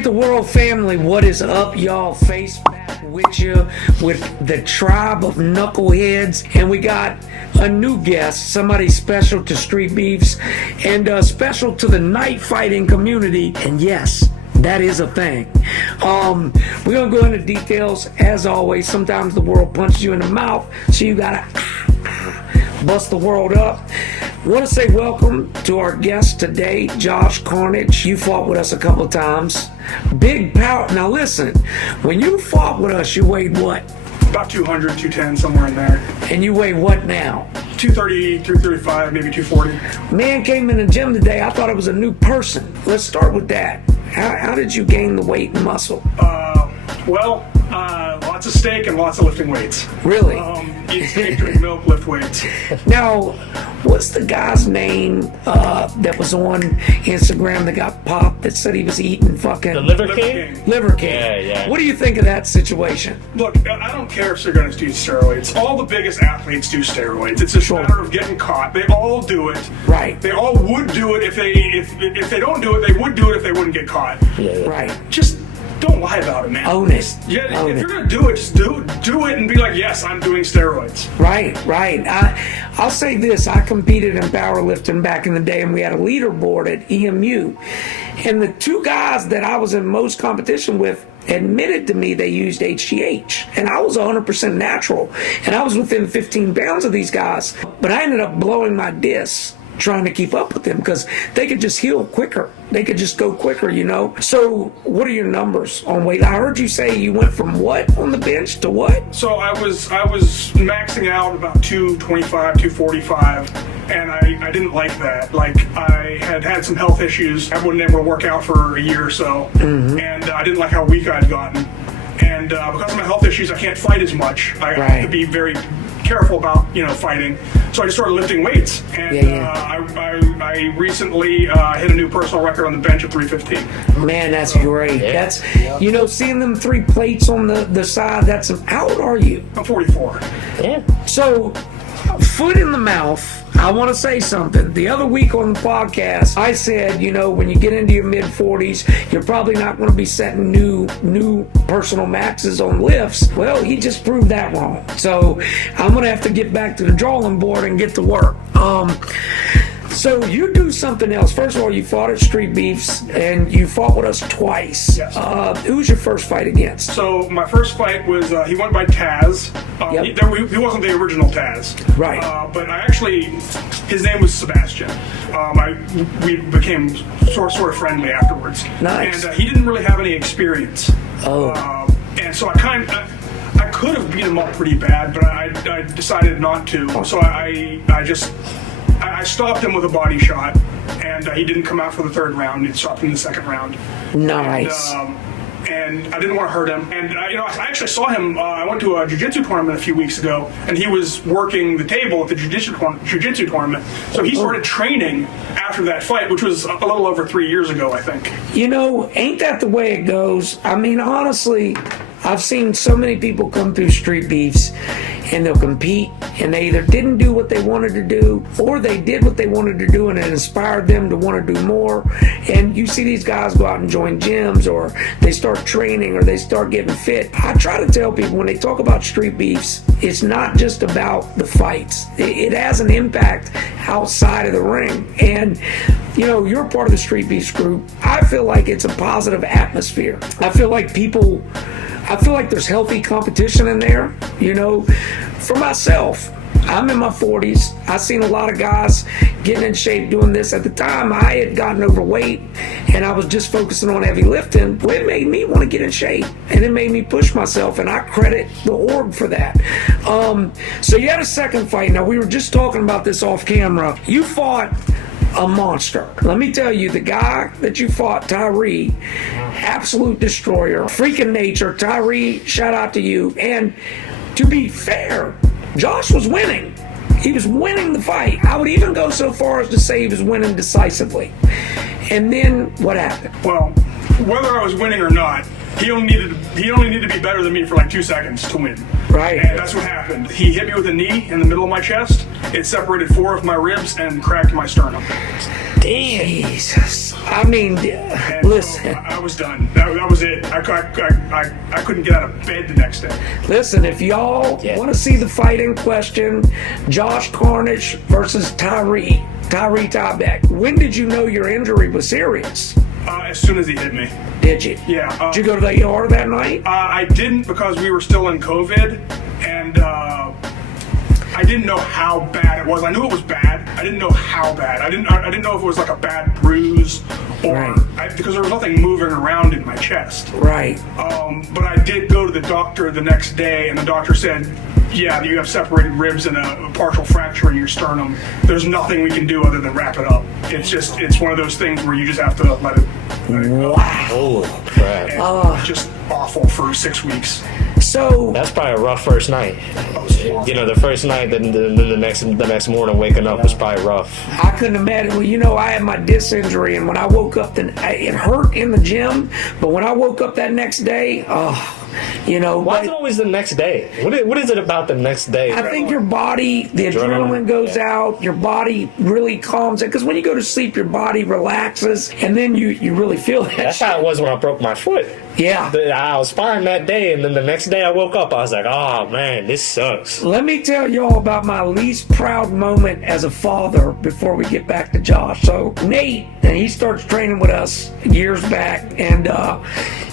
Get the World family, what is up, y'all? Face back with you with the tribe of knuckleheads, and we got a new guest, somebody special to Streetbeefs and special to the night fighting community. And yes, that is a thing. We're gonna go into details as always. Sometimes the world punches you in the mouth, so you gotta bust the world up. Want to say welcome to our guest today, Josh Karnage. You fought with us a couple of times. Big power. Now listen, when you fought with us, you weighed what? About 200, 210, somewhere in there. And you weigh what now? 230, 235, maybe 240. Man came in the gym today. I thought it was a new person. Let's start with that. How did you gain the weight and muscle? Lots of steak and lots of lifting weights. Really? Eat steak, drink milk, lift weights. Now, what's the guy's name that was on Instagram that got popped that said he was eating fucking... The Liver King? Liver King. Yeah. What do you think of that situation? Look, I don't care if they're going to do steroids. All the biggest athletes do steroids. It's just a matter of getting caught. They all do it. Right. They all would do it if they don't do it. They would do it if they wouldn't get caught. Yeah. Right. Just don't lie about it, man. Own it. Yeah, Own if it. you're gonna do it, just do it and be like, yes, I'm doing steroids. Right. I'll say this. I competed in powerlifting back in the day, and we had a leaderboard at EMU. And the two guys that I was in most competition with admitted to me they used HGH. And I was 100% natural. And I was within 15 pounds of these guys. But I ended up blowing my disc trying to keep up with them because they could just heal quicker. They could just go quicker, you know? So what are your numbers on weight? I heard you say you went from what on the bench to what? So I was maxing out about 225, 245, and I didn't like that. Like, I had some health issues. I wasn't able to work out for a year or so, and I didn't like how weak I'd gotten. And because of my health issues, I can't fight as much. I have to be very careful about, fighting. So I just started lifting weights, and I recently hit a new personal record on the bench of 315. Man, that's great. Yeah. That's, seeing them 3 plates on the side, how old are you? I'm 44. Yeah. So, foot in the mouth. I want to say something. The other week on the podcast, I said, when you get into your mid-40s, you're probably not going to be setting new personal maxes on lifts. Well, he just proved that wrong. So I'm going to have to get back to the drawing board and get to work. So you do something else. First of all, you fought at Streetbeefs, and you fought with us twice. Yes. Who was your first fight against? So my first fight was, he went by Taz. He wasn't the original Taz. Right. But his name was Sebastian. We became sort of friendly afterwards. Nice. And he didn't really have any experience. Oh. And so I could have beat him up pretty bad, but I decided not to. So I stopped him with a body shot, and he didn't come out for the third round. He stopped in the second round. Nice. And I didn't want to hurt him. And I actually saw him. I went to a jiu-jitsu tournament a few weeks ago, and he was working the table at the jiu-jitsu tournament. So he started training after that fight, which was a little over 3 years ago, I think. Ain't that the way it goes? I mean, honestly, I've seen so many people come through Streetbeefs, and they'll compete, and they either didn't do what they wanted to do, or they did what they wanted to do, and it inspired them to want to do more. And you see these guys go out and join gyms, or they start training, or they start getting fit. I try to tell people when they talk about Streetbeefs, it's not just about the fights. It has an impact outside of the ring. And you're part of the Streetbeefs group. I feel like it's a positive atmosphere. I feel like there's healthy competition in there. For myself, I'm in my 40s. I've seen a lot of guys getting in shape doing this. At the time, I had gotten overweight, and I was just focusing on heavy lifting. Well, it made me want to get in shape, and it made me push myself, and I credit the org for that. So you had a second fight. Now, we were just talking about this off camera. You fought a monster. Let me tell you, the guy that you fought, Tyree, absolute destroyer, freaking nature. Tyree, shout out to you. And to be fair, Josh was winning. He was winning the fight. I would even go so far as to say he was winning decisively. And then what happened? Well, whether I was winning or not, he only needed to be better than me for like 2 seconds to win. Right. And that's what happened. He hit me with a knee in the middle of my chest. It separated 4 of my ribs and cracked my sternum. Jesus. I mean, And listen. so I was done. That was it. I couldn't get out of bed the next day. Listen, if y'all want to see the fight in question, Josh Carnage versus Tyree Tybeck. When did you know your injury was serious? As soon as he hit me. Did you? Yeah. Did you go to the ER that night? I didn't, because we were still in COVID, and I didn't know how bad it was. I knew it was bad. I didn't know how bad. I didn't know if it was like a bad bruise or because there was nothing moving around in my chest. Right. But I did go to the doctor the next day, and the doctor said, yeah, you have separated ribs and a partial fracture in your sternum. There's nothing we can do other than wrap it up. It's one of those things where you just have to let it go. Wow. Oh, crap. And just awful for 6 weeks. So That's probably a rough first night. You know, the first night, then the next morning waking up was probably rough. I couldn't imagine. Well, you know, I had my disc injury, and when I woke up, it hurt in the gym. But when I woke up that next day, Why is it always the next day? What is it about the next day? I think your body, the adrenaline goes out, your body really calms it. Because when you go to sleep, your body relaxes, and then you really feel that. That's how it was when I broke my foot. Yeah. I was fine that day, and then the next day I woke up, I was like, oh man, this sucks. Let me tell y'all about my least proud moment as a father before we get back to Josh. So Nate, and he starts training with us years back, and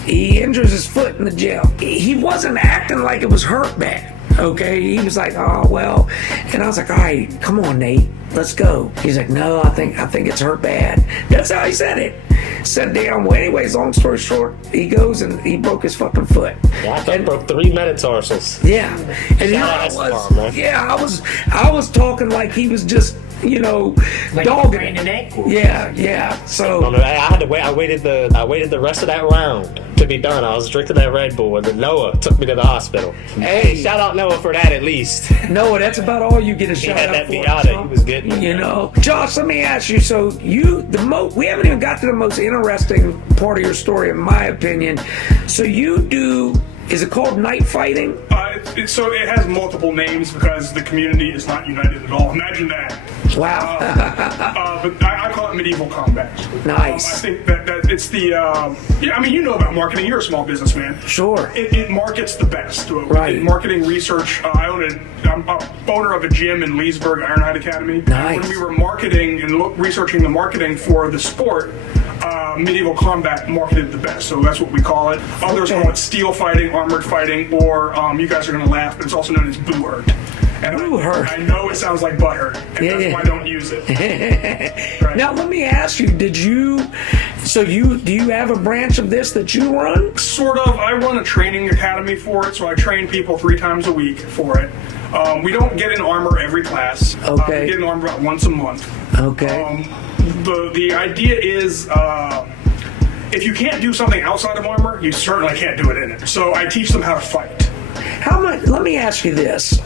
he injures his foot in the gym. He wasn't acting like it was hurt bad. Okay, he was like, oh well, and I was like, all right, come on, Nate, let's go. He's like, no, I think it's hurt bad. That's how he said it. Sat down. Well, anyways, long story short, he goes and he broke his fucking foot. Yeah, I broke 3 metatarsals. Yeah, and I was talking like he was just, Like dogging sprained an it. ankle. Yeah. So I had to wait. I waited the rest of that round to be done. I was drinking that Red Bull, and then Noah took me to the hospital. Hey. Shout out Noah for that at least. Noah, that's about all you get a He shout had out that for. Miata. He was getting. Josh, let me ask you. So we haven't even got to the most interesting part of your story, in my opinion. So you do. Is it called night fighting? So it has multiple names because the community is not united at all. Imagine that. Wow. But I call it medieval combat. Nice. I think that it's the. You know about marketing. You're a small businessman. Sure. It markets the best. Right. In marketing research, I'm a owner of a gym in Leesburg, Ironhide Academy. Nice. When we were marketing and researching the marketing for the sport, medieval combat marketed the best. So that's what we call it. Others call it steel fighting, armored fighting, or you guys are going to laugh, but it's also known as boo hurt. And Boo-hurt. I know it sounds like butt hurt, and that's why I don't use it. Right. Now let me ask you: do you have a branch of this that you run? Sort of. I run a training academy for it, so I train people 3 times a week for it. We don't get in armor every class. Okay. We get in armor about once a month. Okay. The idea is if you can't do something outside of armor, you certainly can't do it in it. So I teach them how to fight. How much? Let me ask you this,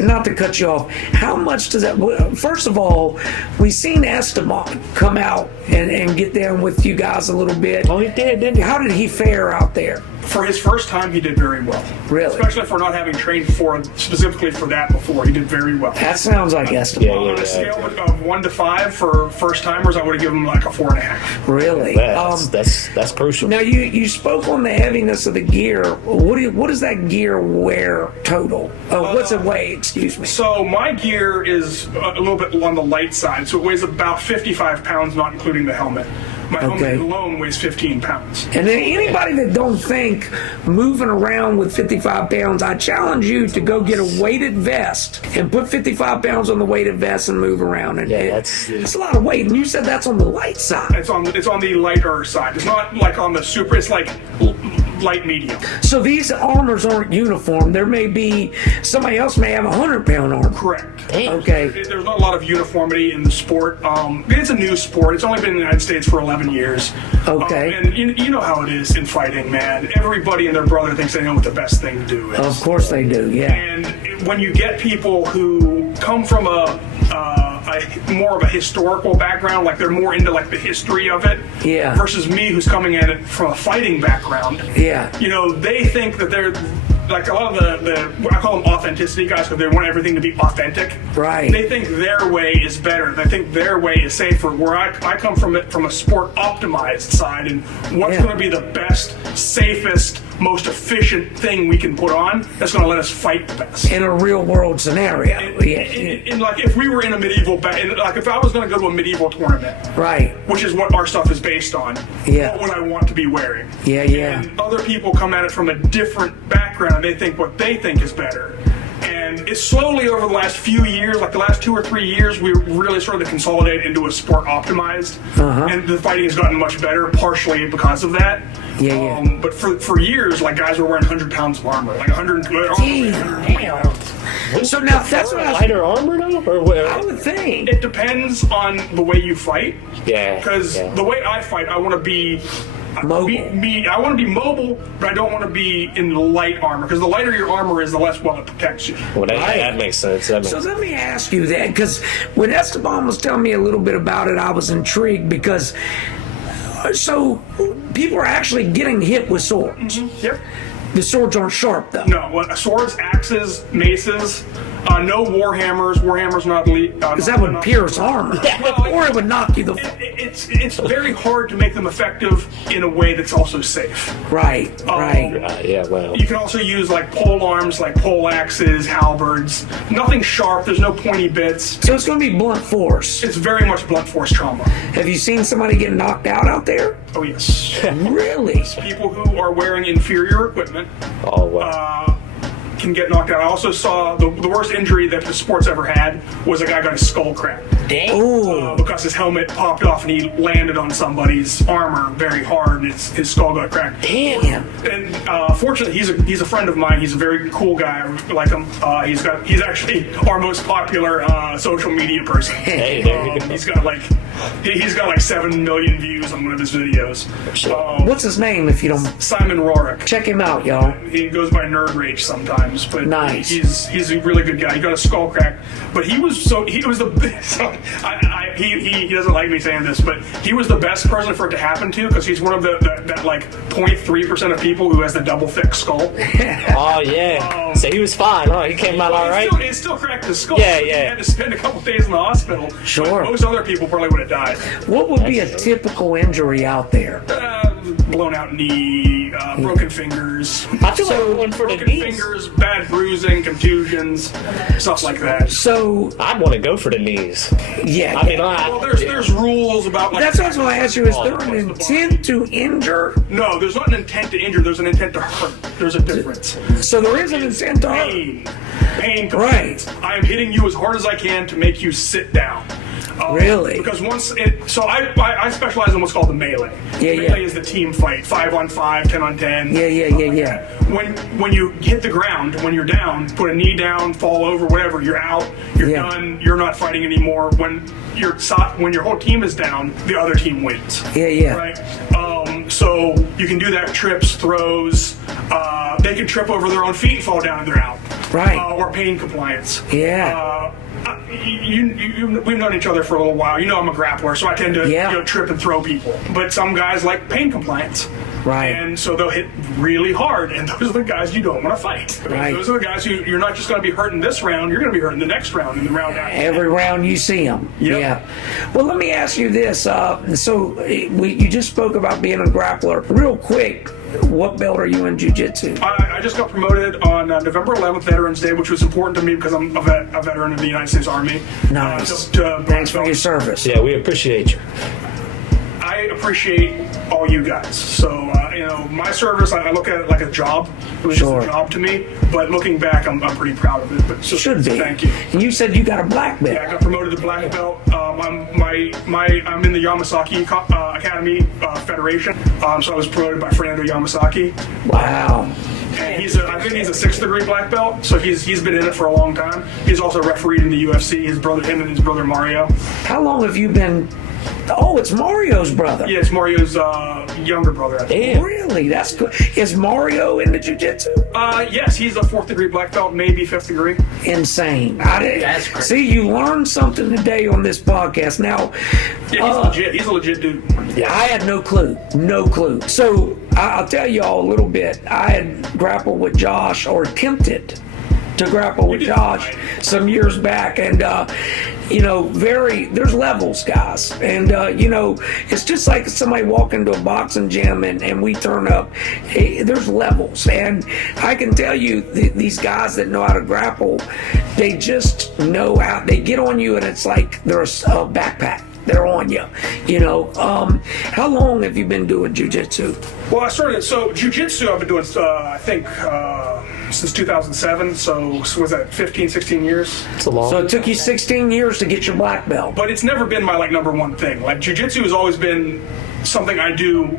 not to cut you off. How much does that? First of all, we've seen Esteban come out and get down with you guys a little bit. Oh, he did, didn't he? How did he fare out there? For his first time, he did very well. Really? Especially for not having trained specifically for that before. He did very well. That sounds like Esteban. On a scale of 1 to 5 for first timers, I would have given him like a 4.5. Really? That's crucial. Now you spoke on the heaviness of the gear. What does that gear wear total? What's it weigh? Excuse me. So my gear is a little bit on the light side, so it weighs about 55 pounds, not including the helmet. My helmet alone weighs 15 pounds. And then anybody that don't think moving around with 55 pounds, I challenge you to go get a weighted vest and put 55 pounds on the weighted vest and move around. And it's a lot of weight. And you said that's on the light side. It's on the lighter side. It's not like on the super. It's like light medium. So these armors aren't uniform. There may be somebody else may have 100-pound armor. Correct. Damn. Okay. There's not a lot of uniformity in the sport. It's a new sport. It's only been in the United States for 11 years. Okay. And you know how it is in fighting, man. Everybody and their brother thinks they know what the best thing to do is. Of course they do. Yeah. And when you get people who come from a more of a historical background, like they're more into like the history of it. Yeah. Versus me, who's coming at it from a fighting background. Yeah. You know, they think that they're like a lot of I call them authenticity guys because they want everything to be authentic. Right. They think their way is better. They think their way is safer. Where I come from it from a sport optimized side, and what's going to be the best, safest, most efficient thing we can put on that's going to let us fight the best. In a real world scenario. In like if we were in a medieval, like if I was going to go to a medieval tournament, Right. which is what our stuff is based on. Yeah. What would I want to be wearing? Yeah, yeah. And other people come at it from a different background. They think what they think is better. And it's slowly over the last few years, like the last 2 or 3 years, we really started to consolidate into a sport optimized. And the fighting has gotten much better, partially because of that. Yeah, yeah. But for years, like guys were wearing 100 pounds of armor, like 100 Damn. So now that's what lighter armor though, or what? I would think. It depends on the way you fight. Yeah. Because the way I fight, I want to be Mobile. I want to be mobile, but I don't want to be in the light armor. Because the lighter your armor is, the less well it protects you. Well, that makes sense. So let me ask you that, because when Esteban was telling me a little bit about it, I was intrigued because so people are actually getting hit with swords. Yep. The swords aren't sharp though. No, swords, axes, maces, no warhammers. Warhammers not elite. Because that would pierce armor, or it would knock you the. It's very hard to make them effective in a way that's also safe. Right. Yeah, well. You can also use like pole arms, like pole axes, halberds. Nothing sharp. There's no pointy bits. So it's going to be blunt force. It's very much blunt force trauma. Have you seen somebody get knocked out there? Oh yes. Really? People who are wearing inferior equipment Oh, well. can get knocked out. I also saw the worst injury that the sport's ever had was a guy got his skull cracked. Oh. Because his helmet popped off and he landed on somebody's armor very hard and his skull got cracked. Damn. And fortunately, he's a friend of mine. He's a very cool guy. I like him. He's actually our most popular social media person. Hey, there you go. He's got like 7 million views on one of his videos. What's his name, if you don't? Simon Rorick. Check him out, y'all. He goes by Nerd Rage sometimes, but Nice. he's a really good guy. He got a skull crack, but he was he doesn't like me saying this, but he was the best person for it to happen to because he's one of that like 0.3% of people who has the double thick skull. Oh, yeah. So he was fine, huh? He came out all right? He still cracked his skull. Yeah, He yeah. had to spend a couple days in the hospital. Sure. But most other people probably would have died. What would be a typical injury out there? Blown out knee, broken fingers. I feel like going for the Broken knees. fingers, bad bruising, contusions, stuff like that. So, I'd want to go for the knees. yeah. I mean, Well, there's rules about like. That's what I was going to ask you. Is there an intent to injure? No, there's not an intent to injure. There's an intent to hurt. There's a difference. So there is an intent to hurt. Pain. Right. I am hitting you as hard as I can to make you sit down. Really? Because so I specialize in what's called the melee. Yeah, Melee is the team fight, 5-on-5, 10-on-10. Yeah. When you hit the ground, when you're down, put a knee down, fall over, whatever, you're out, you're done, you're not fighting anymore. When your whole team is down, the other team wins. Yeah. Right. So you can do that with trips, throws. They can trip over their own feet and fall down and they're out. Right. Or pain compliance. Yeah. We've known each other for a little while. You know I'm a grappler, so I tend to trip and throw people. But some guys like pain compliance. Right. And so they'll hit really hard, and those are the guys you don't want to fight. Right. Those are the guys who you're not just going to be hurting this round, you're going to be hurting the next round and the round after. Every round you see them. Yep. Yeah. Well, let me ask you this. You just spoke about being a grappler. Real quick, what belt are you in jiu-jitsu? I just got promoted on November 11th, Veterans Day, which was important to me because I'm a veteran of the United States Army. Nice. Thanks for your service. Yeah, we appreciate you. I appreciate all you guys. So, my service, I look at it like a job. It was just a job to me. But looking back, I'm pretty proud of it. But Should be. Thank you. And you said you got a black belt. Yeah, I got promoted to black belt. I'm in the Yamasaki Academy Federation. So I was promoted by Fernando Yamasaki. Wow. And I think he's a 6th degree black belt. So he's been in it for a long time. He's also refereed in the UFC. Him and his brother Mario. How long have you been Oh, it's Mario's brother. Yeah, it's Mario's younger brother. I think. Damn. Really? That's good. Is Mario into jiu-jitsu? Yes, he's a 4th degree black belt, maybe 5th degree. Insane. I didn't, That's crazy. see, you learned something today on this podcast. Now, Yeah, he's a legit dude. I had no clue. No clue. So I'll tell you all a little bit. I had grappled with Josh, or attempted to grapple with did Josh fine. some years back, and there's levels, guys, and it's just like somebody walk into a boxing gym and we turn up. There's levels, and I can tell you these guys that know how to grapple, they just know how. They get on you, and it's like they're a backpack. They're on you, How long have you been doing jiu-jitsu? Well, I started, so jiu-jitsu I've been doing, I think, since 2007, so was that 15, 16 years? It's a long. So it took you 16 years to get your black belt. But it's never been my, number one thing. Like, jiu-jitsu has always been something I do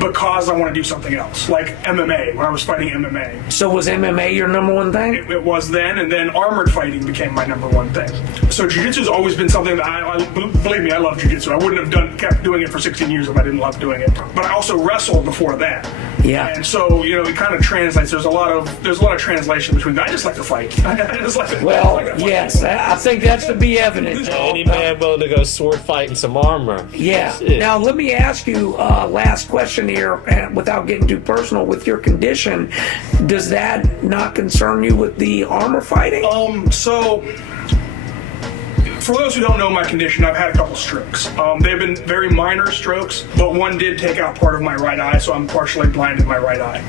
because I want to do something else, like MMA, when I was fighting MMA. So was MMA your number one thing? It was then, and then armored fighting became my number one thing. So jiu-jitsu has always been something that believe me, I love jiu-jitsu. I wouldn't have kept doing it for 16 years if I didn't love doing it. But I also wrestled before that. Yeah. And so, it kind of translates. There's a lot of translation between. I just like to fight. I just like to. Well, I like to fight. yes, I think that's to be evident. Any man willing to go sword fight in some armor. Yeah. Shit. Now, let me ask you last question here, and without getting too personal, with your condition, does that not concern you with the armor fighting? So, for those who don't know my condition, I've had a couple strokes. They've been very minor strokes, but one did take out part of my right eye, so I'm partially blind in my right eye.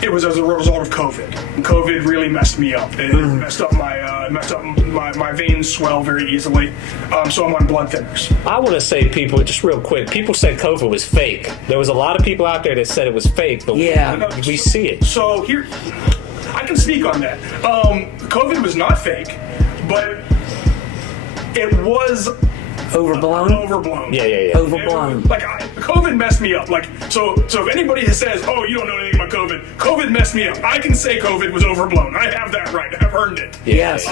It was as a result of COVID. COVID really messed me up. It messed up my veins swell very easily. So I'm on blood thinners. I want to say, people, just real quick, people said COVID was fake. There was a lot of people out there that said it was fake, but Yeah. we see it. So here, I can speak on that. COVID was not fake, but it was Overblown? overblown. Yeah. Overblown. COVID messed me up. So if anybody says, "Oh, you don't know anything about COVID messed me up," I can say COVID was overblown. I have that right. I've earned it. Yes.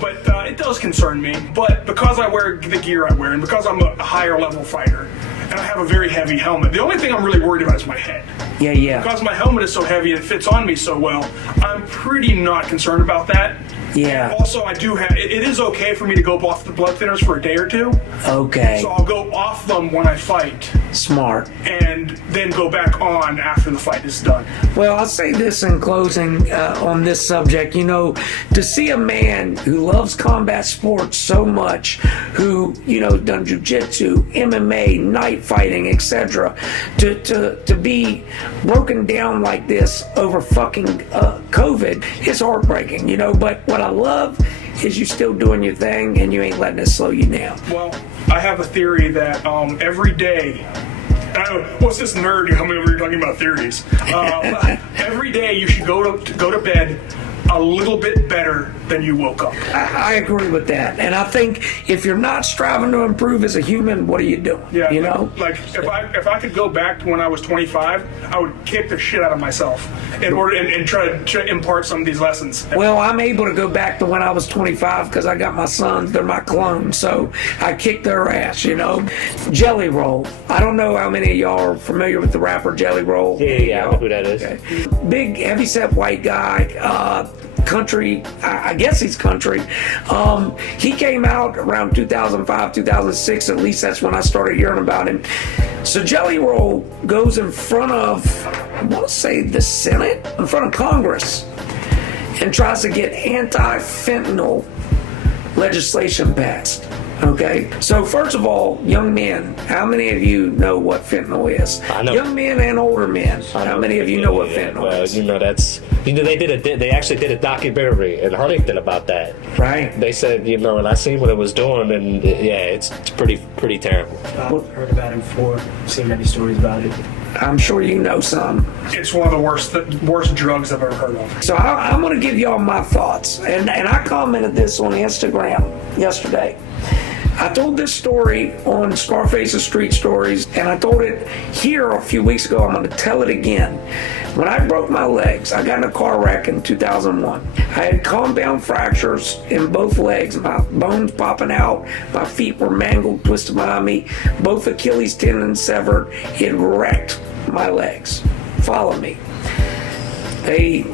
But it does concern me. But because I wear the gear I wear, and because I'm a higher level fighter, and I have a very heavy helmet, the only thing I'm really worried about is my head. Yeah. Because my helmet is so heavy and it fits on me so well, I'm pretty not concerned about that. Yeah. Also, I do have. It is okay for me to go off the blood thinners for a day or two. Okay. So I'll go off them when I fight, Smart. and then go back on after the fight is done. Well, I'll say this in closing on this subject. To see a man who loves combat sports so much, who done jiu-jitsu, MMA, night fighting, etc., to be broken down like this over fucking COVID, it's heartbreaking. But what I love is you still doing your thing, and you ain't letting it slow you down. Well, I have a theory that every day. What's this nerd coming over here talking about theories? Every day you should go to bed a little bit better than you woke up. I agree with that, and I think if you're not striving to improve as a human, what are you doing? Yeah, if I could go back to when I was 25, I would kick the shit out of myself in order and try to impart some of these lessons. Well, I'm able to go back to when I was 25 because I got my sons. They're my clones, so I kick their ass. Jelly Roll. I don't know how many of y'all are familiar with the rapper Jelly Roll. Yeah, I know who that is. Okay. Big, heavyset white guy. Country, I guess he's country. He came out around 2005, 2006, at least that's when I started hearing about him. So Jelly Roll goes in front of, I want to say the Senate, in front of Congress, and tries to get anti-fentanyl legislation passed. Okay, so first of all, young men, how many of you know what fentanyl is? I know. Young men and older men, how many of you know what fentanyl is? They actually did a documentary in Huntington about that. Right. They said, and I seen what it was doing, and it's pretty terrible. I've heard about it before, seen many stories about it. I'm sure you know some. it's one of the worst drugs I've ever heard of. So I'm going to give y'all my thoughts. And I commented this on Instagram yesterday. I told this story on Scarface's Street Stories, and I told it here a few weeks ago. I'm going to tell it again. When I broke my legs, I got in a car wreck in 2001. I had compound fractures in both legs, my bones popping out, my feet were mangled, twisted behind me, both Achilles tendons severed. It wrecked my legs. Follow me. They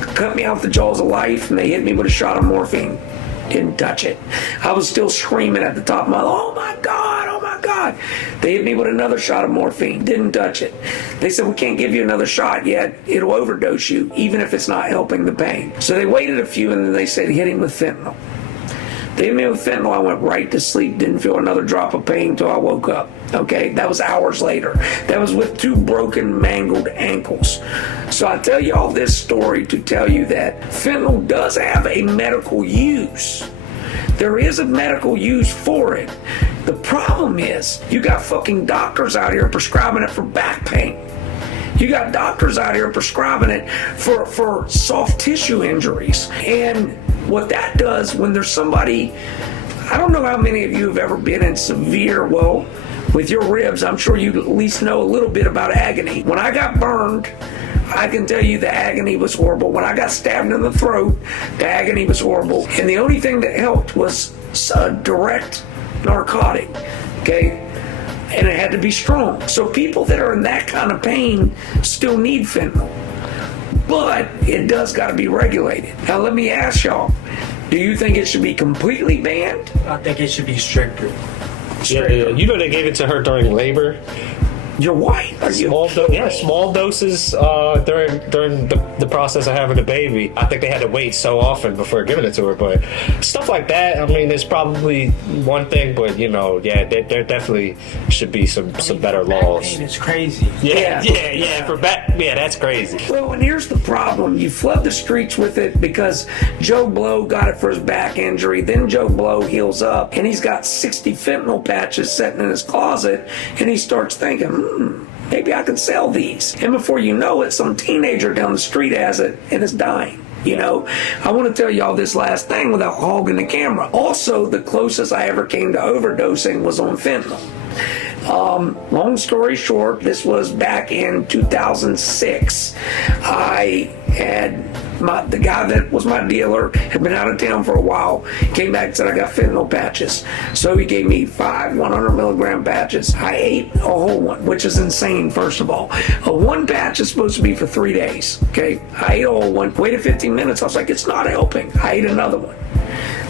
cut me out the jaws of life, and they hit me with a shot of morphine. Didn't touch it. I was still screaming at the top of my lungs, oh my God, oh my God. They hit me with another shot of morphine. Didn't touch it. They said, we can't give you another shot yet. It'll overdose you, even if it's not helping the pain. So they waited a few, and then they said, hit him with fentanyl. They hit me with fentanyl. I went right to sleep. Didn't feel another drop of pain until I woke up. Okay, that was hours later. That was with 2 broken, mangled ankles. So I tell you all this story to tell you that fentanyl does have a medical use. There is a medical use for it. The problem is, you got fucking doctors out here prescribing it for back pain. You got doctors out here prescribing it for soft tissue injuries. And what that does when there's somebody, I don't know how many of you have ever been in severe, well, with your ribs, I'm sure you at least know a little bit about agony. When I got burned, I can tell you the agony was horrible. When I got stabbed in the throat, the agony was horrible. And the only thing that helped was a direct narcotic, okay? And it had to be strong. So people that are in that kind of pain still need fentanyl. But it does got to be regulated. Now let me ask y'all, do you think it should be completely banned? I think it should be stricter. Yeah, you know they gave it to her during labor. You're white. Are you? Small doses during the process of having a baby. I think they had to wait so often before giving it to her. But stuff like that, I mean, it's probably one thing, but you know, yeah, there definitely should be some better laws. It's crazy. Yeah. For back, yeah, that's crazy. Well, and here's the problem. You flood the streets with it because Joe Blow got it for his back injury. Then Joe Blow heals up, and he's got 60 fentanyl patches sitting in his closet, and he starts thinking, maybe I can sell these. And before you know it, some teenager down the street has it and is dying. You know, I want to tell y'all this last thing without hogging the camera. Also, the closest I ever came to overdosing was on fentanyl. Long story short, this was back in 2006. I had the guy that was my dealer had been out of town for a while, came back and said, I got fentanyl patches. So he gave me 5 100 milligram patches. I ate a whole one, which is insane, first of all. A one patch is supposed to be for 3 days, okay? I ate a whole one, waited 15 minutes. I was like, it's not helping. I ate another one.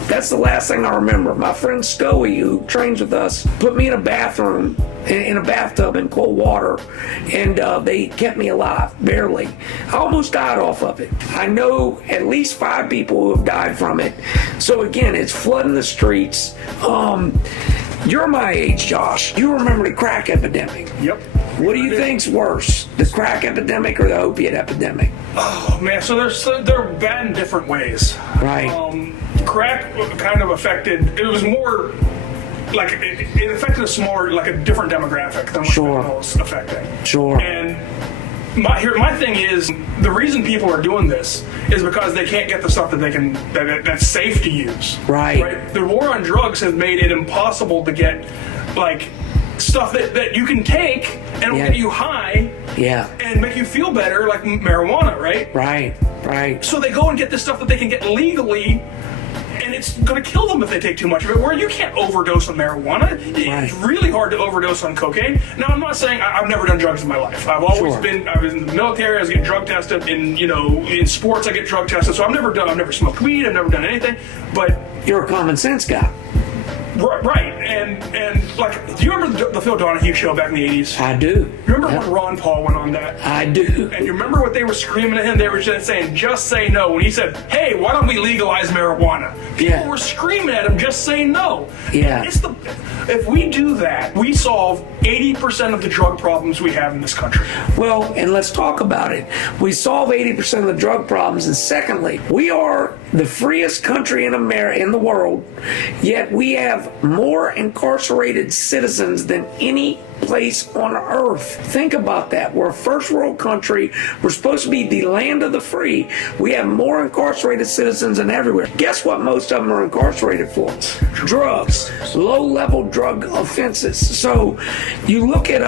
That's the last thing I remember. My friend Scully, who trains with us, put me in a bathroom, in a bathtub in cold water, and they kept me alive, barely. I almost died off of it. I know at least 5 people who have died from it. So again, it's flooding the streets. You're my age, Josh. You remember the crack epidemic. Yep. What do you think's worse, the crack epidemic or the opiate epidemic? Oh man, so they're bad in different ways. Right. Crack kind of affected. It was more like it affected a smaller, like a different demographic than what fentanyl was affecting. Sure. And my thing is, the reason people are doing this is because they can't get the stuff that's safe to use. Right. The war on drugs has made it impossible to get like stuff that you can take and will get you high. Yeah. And make you feel better, like marijuana, right? Right. So they go and get this stuff that they can get legally, and it's going to kill them if they take too much of it, where you can't overdose on marijuana. It's really hard to overdose on cocaine. Now, I'm not saying I've never done drugs in my life. I've always been, I was in the military, I was getting drug tested. In sports, I get drug tested. So I've never smoked weed, I've never done anything. But you're a common sense guy. Right, and like, do you remember the Phil Donahue show back in the 80s? I do. You remember when Ron Paul went on that? I do. And you remember what they were screaming at him? They were just saying, just say no. When he said, hey, why don't we legalize marijuana? People were screaming at him, just say no. Yeah. If we do that, we solve 80% of the drug problems we have in this country. Well, and let's talk about it. We solve 80% of the drug problems, and secondly, we are the freest country in in the world, yet we have more incarcerated citizens than any place on earth. Think about that. We're a first world country. We're supposed to be the land of the free. We have more incarcerated citizens than everywhere. Guess what most of them are incarcerated for? Drugs. Low-level drug offenses. So you look at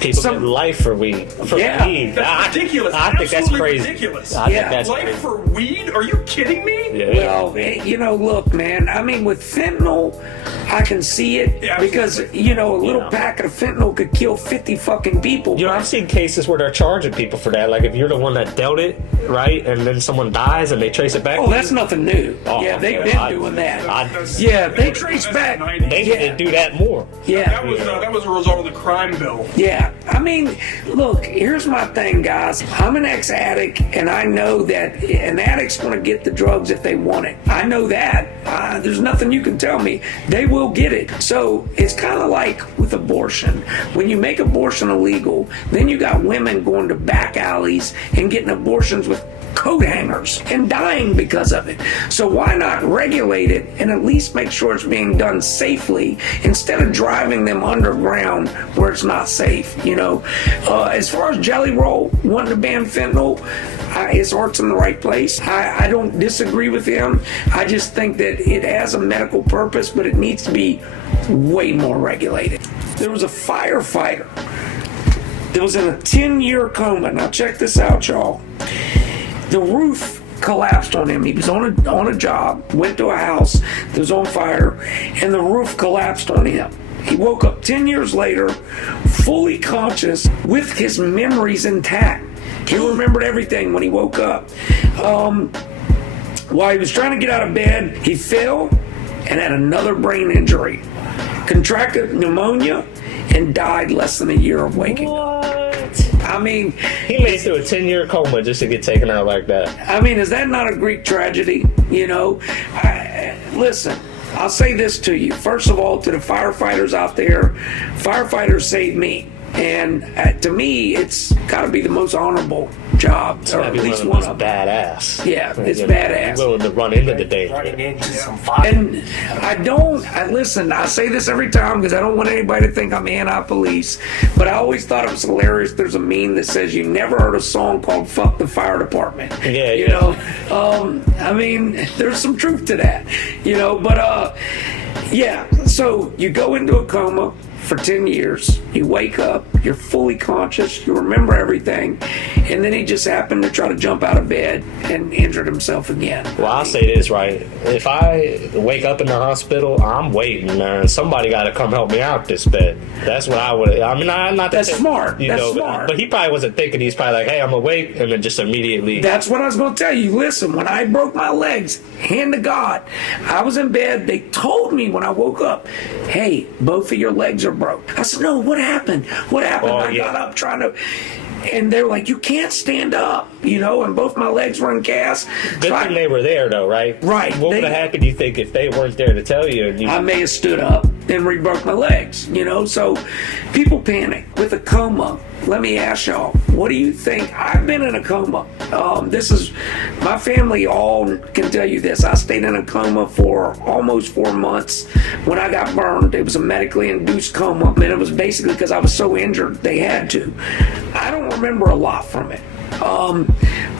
people get life for weed. Yeah. Weed. That's ridiculous. I think that's Absolutely crazy. ridiculous. I think Yeah. that's Life crazy. for weed? Are you kidding me? Yeah. Well, you know, look, man. I mean, with fentanyl, I can see it Yeah, because you know a little packet of fentanyl could kill 50 fucking people. You know, I've seen cases where they're charging people for that. Like if you're the one that dealt it, right, and then someone dies and they trace it back. Oh, that's nothing new. Oh, Yeah, they've okay. been doing that. That's- Yeah, they that's- trace that's back. the 90s. They need to do that more. Yeah. That was a result of the crime bill. Yeah, I mean, look, here's my thing, guys. I'm an ex-addict, and I know that an addict's going to get the drugs if they want it. I know that. There's nothing you can tell me. They will get it. So it's kind of like with abortion. When you make abortion illegal, then you got women going to back alleys and getting abortions with coat hangers and dying because of it. So why not regulate it and at least make sure it's being done safely instead of driving them underground where it's not safe, you know? As far as Jelly Roll wanting to ban fentanyl, his heart's in the right place. I don't disagree with him. I just think that it has a medical purpose, but it needs to be way more regulated. There was a firefighter that was in a 10-year coma. Now check this out, y'all. The roof collapsed on him. He was on a job, went to a house that was on fire, and the roof collapsed on him. He woke up 10 years later, fully conscious, with his memories intact. He remembered everything when he woke up. While he was trying to get out of bed, he fell and had another brain injury, contracted pneumonia, and died less than a year of waking up. What? I mean, He made it through a 10-year coma just to get taken out like that. is that not a Greek tragedy? You know, listen, I'll say this to you. First of all, to the firefighters out there, firefighters saved me. And to me, it's got to be the most honorable job, or at That'd be least one one of of the them. badass. Yeah, it's You know, badass. willing to run into the danger. Running into some fire. And listen, I say this every time because I don't want anybody to think I'm anti-police, but I always thought it was hilarious. There's a meme that says you never heard a song called "Fuck the Fire Department." Yeah, you yeah. know. There's some truth to that, you know. But yeah. So you go into a coma for 10 years, you wake up, you're fully conscious, you remember everything, and then he just happened to try to jump out of bed and injured himself again. Well, I'll say this, right? If I wake up in the hospital, I'm waiting, man. Somebody got to come help me out this bed. That's what I would. I mean, I'm not. That's smart. That's smart. But he probably wasn't thinking. He's probably like, "Hey, I'm awake," and then just immediately. That's what I was going to tell you. Listen, when I broke my legs, hand to God, I was in bed. They told me when I woke up, hey, both of your legs are broke. I said, no, what happened? What happened? Oh, I yeah. got up trying to, and they're like, you can't stand up, you know, and both my legs were in cast. Good So thing they were there, though, right? Right. What would have happened, you think, if they weren't there to tell you? And you I may have stood up and re-broke my legs, you know. So people panic with a coma. Let me ask y'all, what do you think? I've been in a coma. This is, my family all can tell you this. I stayed in a coma for almost 4 months when I got burned. It was a medically induced coma, and it was basically because I was so injured they had to. I don't remember a lot from it.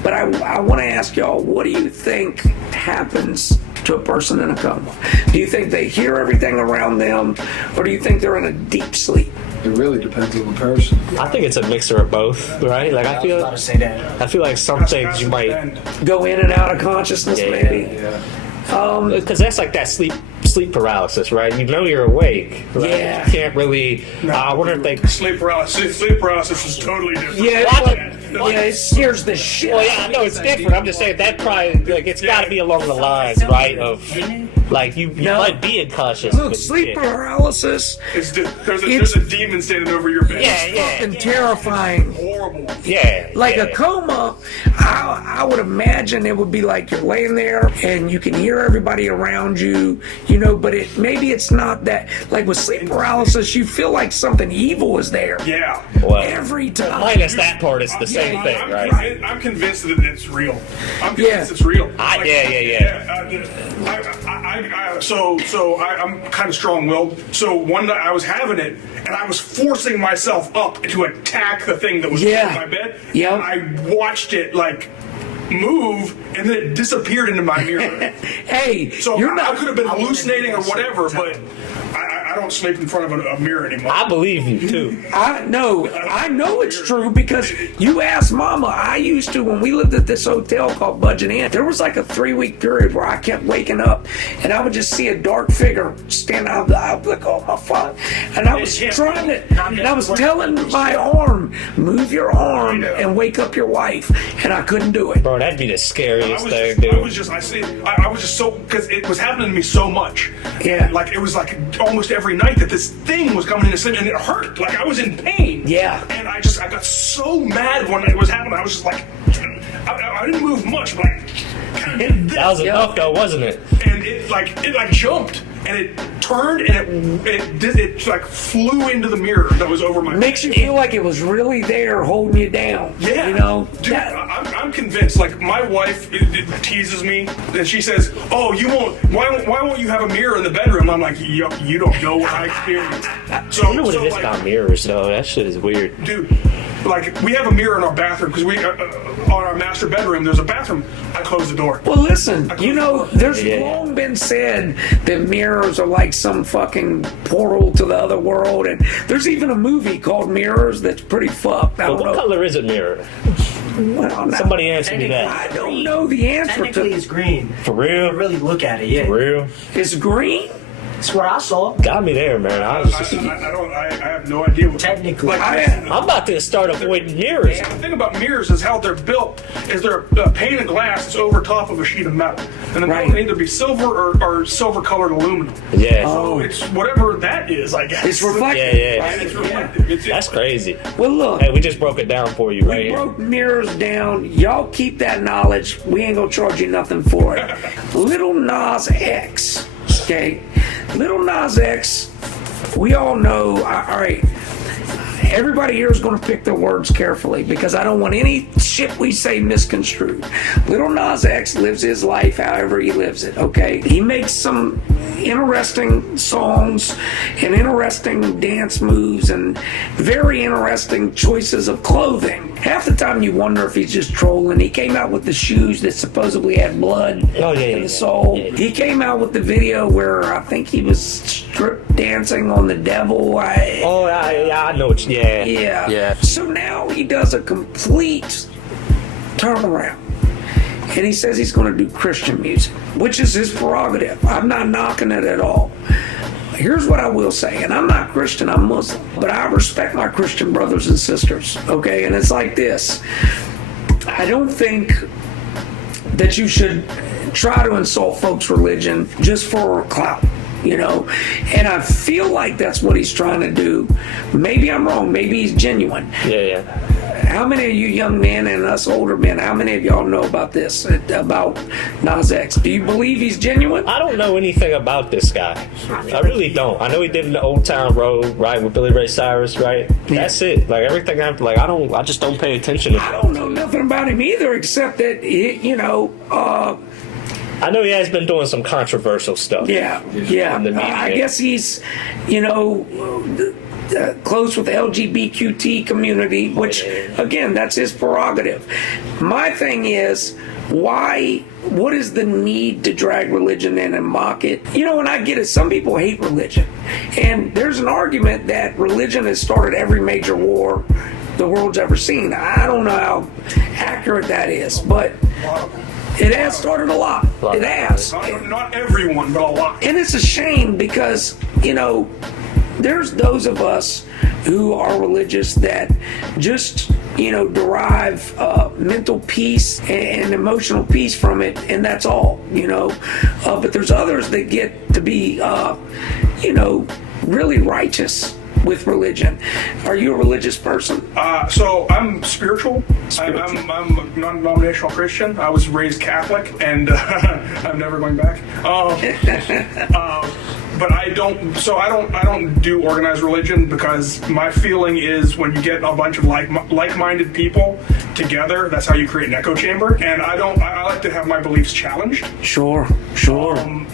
But I want to ask y'all, what do you think happens to a person in a coma? Do you think they hear everything around them, or do you think they're in a deep sleep? It really depends on the person. I think it's a mixture of both, right? Like I was about to say that. I feel like some things you might, Go in and out of consciousness, Yeah. maybe? Yeah. because that's like that sleep paralysis, right? You know you're awake, right? Yeah. You can't really. I wonder if they. Sleep paralysis is totally different. Yeah, it scares the shit Well, out yeah, I of know me. it's different. I'm just saying that probably like it's got to be along the lines, right? Of like you No. might be unconscious. Look, but you sleep can't. paralysis There's It's- a demon standing over your bed. Yeah, yeah. and terrifying. horrible. Yeah. Like yeah. a coma, I would imagine it would be like you're laying there and you can hear everybody around you, but maybe it's not that. Like with sleep paralysis, you feel like something evil is there. Yeah. Well, Every time. minus that part, it's the same thing, right? I'm convinced that it's real. I'm convinced it's real. I'm kind of strong-willed. So one night I was having it, and I was forcing myself up to attack the thing that was in my bed. Yeah. And I watched it move, and then it disappeared into my mirror. Hey, So I could have been hallucinating or whatever, but I don't sleep in front of a mirror anymore. I believe you too. I know it's true because you asked Mama. I used to, when we lived at this hotel called Budget Inn, there was like a 3-week period where I kept waking up and I would just see a dark figure stand out of the eye. I'd be like, oh my fuck. And I was trying to, and I was telling my arm, move your arm and wake up your wife. And I couldn't do it. Bro, that'd be the scariest thing, I dude. was just so, because it was happening to me so much. Yeah. Like, it was like almost every night that this thing was coming in and it hurt. Like, I was in pain. Yeah. And I got so mad when it was happening. I was just like, I didn't move much, but I kind of did this. That was enough, though, wasn't it? And it jumped. And it turned and it flew into the mirror that was over my Makes you feel like it was really there holding you down. Yeah. Dude, I'm convinced. Like, my wife it teases me and she says, oh, why won't you have a mirror in the bedroom? I'm like, you don't know what I experienced. So, I don't know what it is about mirrors, though. That shit is weird. Dude, like, we have a mirror in our bathroom because on our master bedroom, there's a bathroom. I close the door. Well, listen, there's long been said that mirrors are like some fucking portal to the other world, and there's even a movie called Mirrors that's pretty fucked. I But don't what know. color is a mirror? Well, now, Somebody answer me I that. don't know the answer Technically, to. it's green. For real? If you really look at it, yeah. For real? It's green. That's what I saw. Got me there, man. I was just, I have no idea what. Technically. I'm about to start avoiding mirrors. The thing about mirrors is how they're built. Is they're a pane of glass that's over top of a sheet of metal, and then it'll either be silver or silver-colored aluminum. Yeah. So it's whatever that is, I guess. It's reflective. Yeah. Right? It's reflective. That's crazy. Well, look. Hey, we just broke it down for you right We here. broke mirrors down. Y'all keep that knowledge. We ain't gonna charge you nothing for it. Little Nas X. Okay? Little Nas X, we all know, all right, everybody here is going to pick their words carefully because I don't want any shit we say misconstrued. Little Nas X lives his life however he lives it, okay? He makes some interesting songs and interesting dance moves and very interesting choices of clothing. Half the time you wonder if he's just trolling. He came out with the shoes that supposedly had blood in the sole. He came out with the video where I think he was strip dancing on the devil. I know what Yeah. So now he does a complete turnaround. And he says he's going to do Christian music, which is his prerogative. I'm not knocking it at all. Here's what I will say, and I'm not Christian, I'm Muslim, but I respect my Christian brothers and sisters, okay? And it's like this. I don't think that you should try to insult folks' religion just for clout. And I feel like that's what he's trying to do. Maybe I'm wrong. Maybe he's genuine. Yeah. How many of you young men and us older men, how many of y'all know about this, about Nas X? Do you believe he's genuine? I don't know anything about this guy. I really don't. I know he did in the Old Town Road, right, with Billy Ray Cyrus, right? That's it. Like, everything I just don't pay attention to. I don't know nothing about him either, except that, I know he has been doing some controversial stuff. Yeah. I guess he's, close with the LGBTQT community, which, again, that's his prerogative. My thing is, what is the need to drag religion in and mock it? And I get it. Some people hate religion. And there's an argument that religion has started every major war the world's ever seen. I don't know how accurate that is, but it has started a lot. It has. Not everyone, but a lot. And it's a shame because, there's those of us who are religious that just, derive mental peace and emotional peace from it, and that's all, But there's others that get to be, really righteous with religion. Are you a religious person? So I'm spiritual. I'm a non-denominational Christian. I was raised Catholic, and I'm never going back. But I don't do organized religion, because my feeling is when you get a bunch of like-minded people together, that's how you create an echo chamber. And I like to have my beliefs challenged. Sure.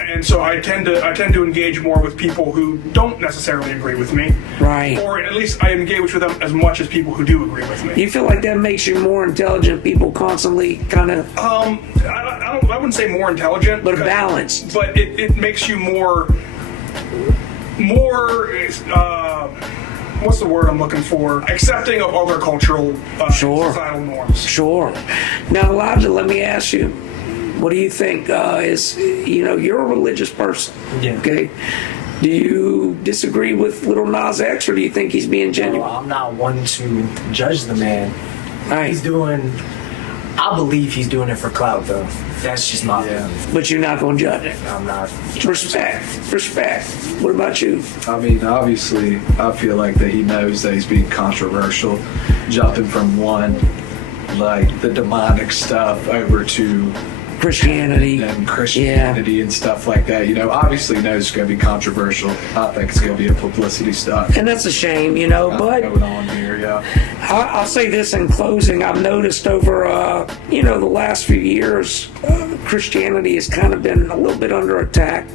And so I tend to engage more with people who don't necessarily agree with me. Right. Or at least I engage with them as much as people who do agree with me. You feel like that makes you more intelligent? People constantly kind of... I wouldn't say more intelligent. But balanced. But it makes you more what's the word I'm looking for? Accepting of other cultural societal norms. Sure. Now, Elijah, let me ask you, what do you think you're a religious person. Yeah. Okay. Do you disagree with Little Nas X, or do you think he's being genuine? I'm not one to judge the man. Right. I believe he's doing it for clout, though. That's just my opinion. But you're not going to judge it. I'm not. Respect. What about you? I mean, obviously, I feel like that he knows that he's being controversial, jumping from one, like the demonic stuff, over to Christianity. and Christianity and stuff like that. Obviously knows it's going to be controversial. I think it's going to be a publicity stunt. And that's a shame, but going on here, yeah. I'll say this in closing. I've noticed over, the last few years, Christianity has kind of been a little bit under attack,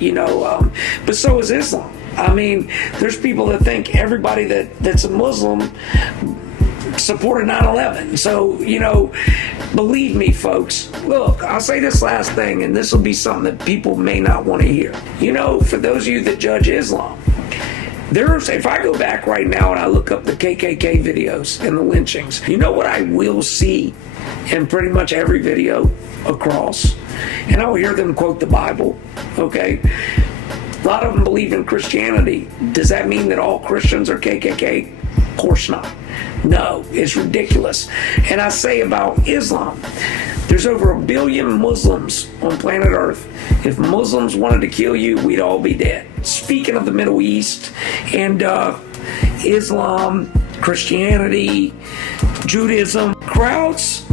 but so is Islam. I mean, there's people that think everybody that's a Muslim supported 9/11. So, believe me, folks, look, I'll say this last thing, and this will be something that people may not want to hear. For those of you that judge Islam, if I go back right now and I look up the KKK videos and the lynchings, you know what I will see in pretty much every video across? And I'll hear them quote the Bible, okay? A lot of them believe in Christianity. Does that mean that all Christians are KKK? Of course not. No, it's ridiculous. And I say about Islam, there's over 1 billion Muslims on planet Earth. If Muslims wanted to kill you, we'd all be dead. Speaking of the Middle East and Islam, Christianity, Judaism, crowds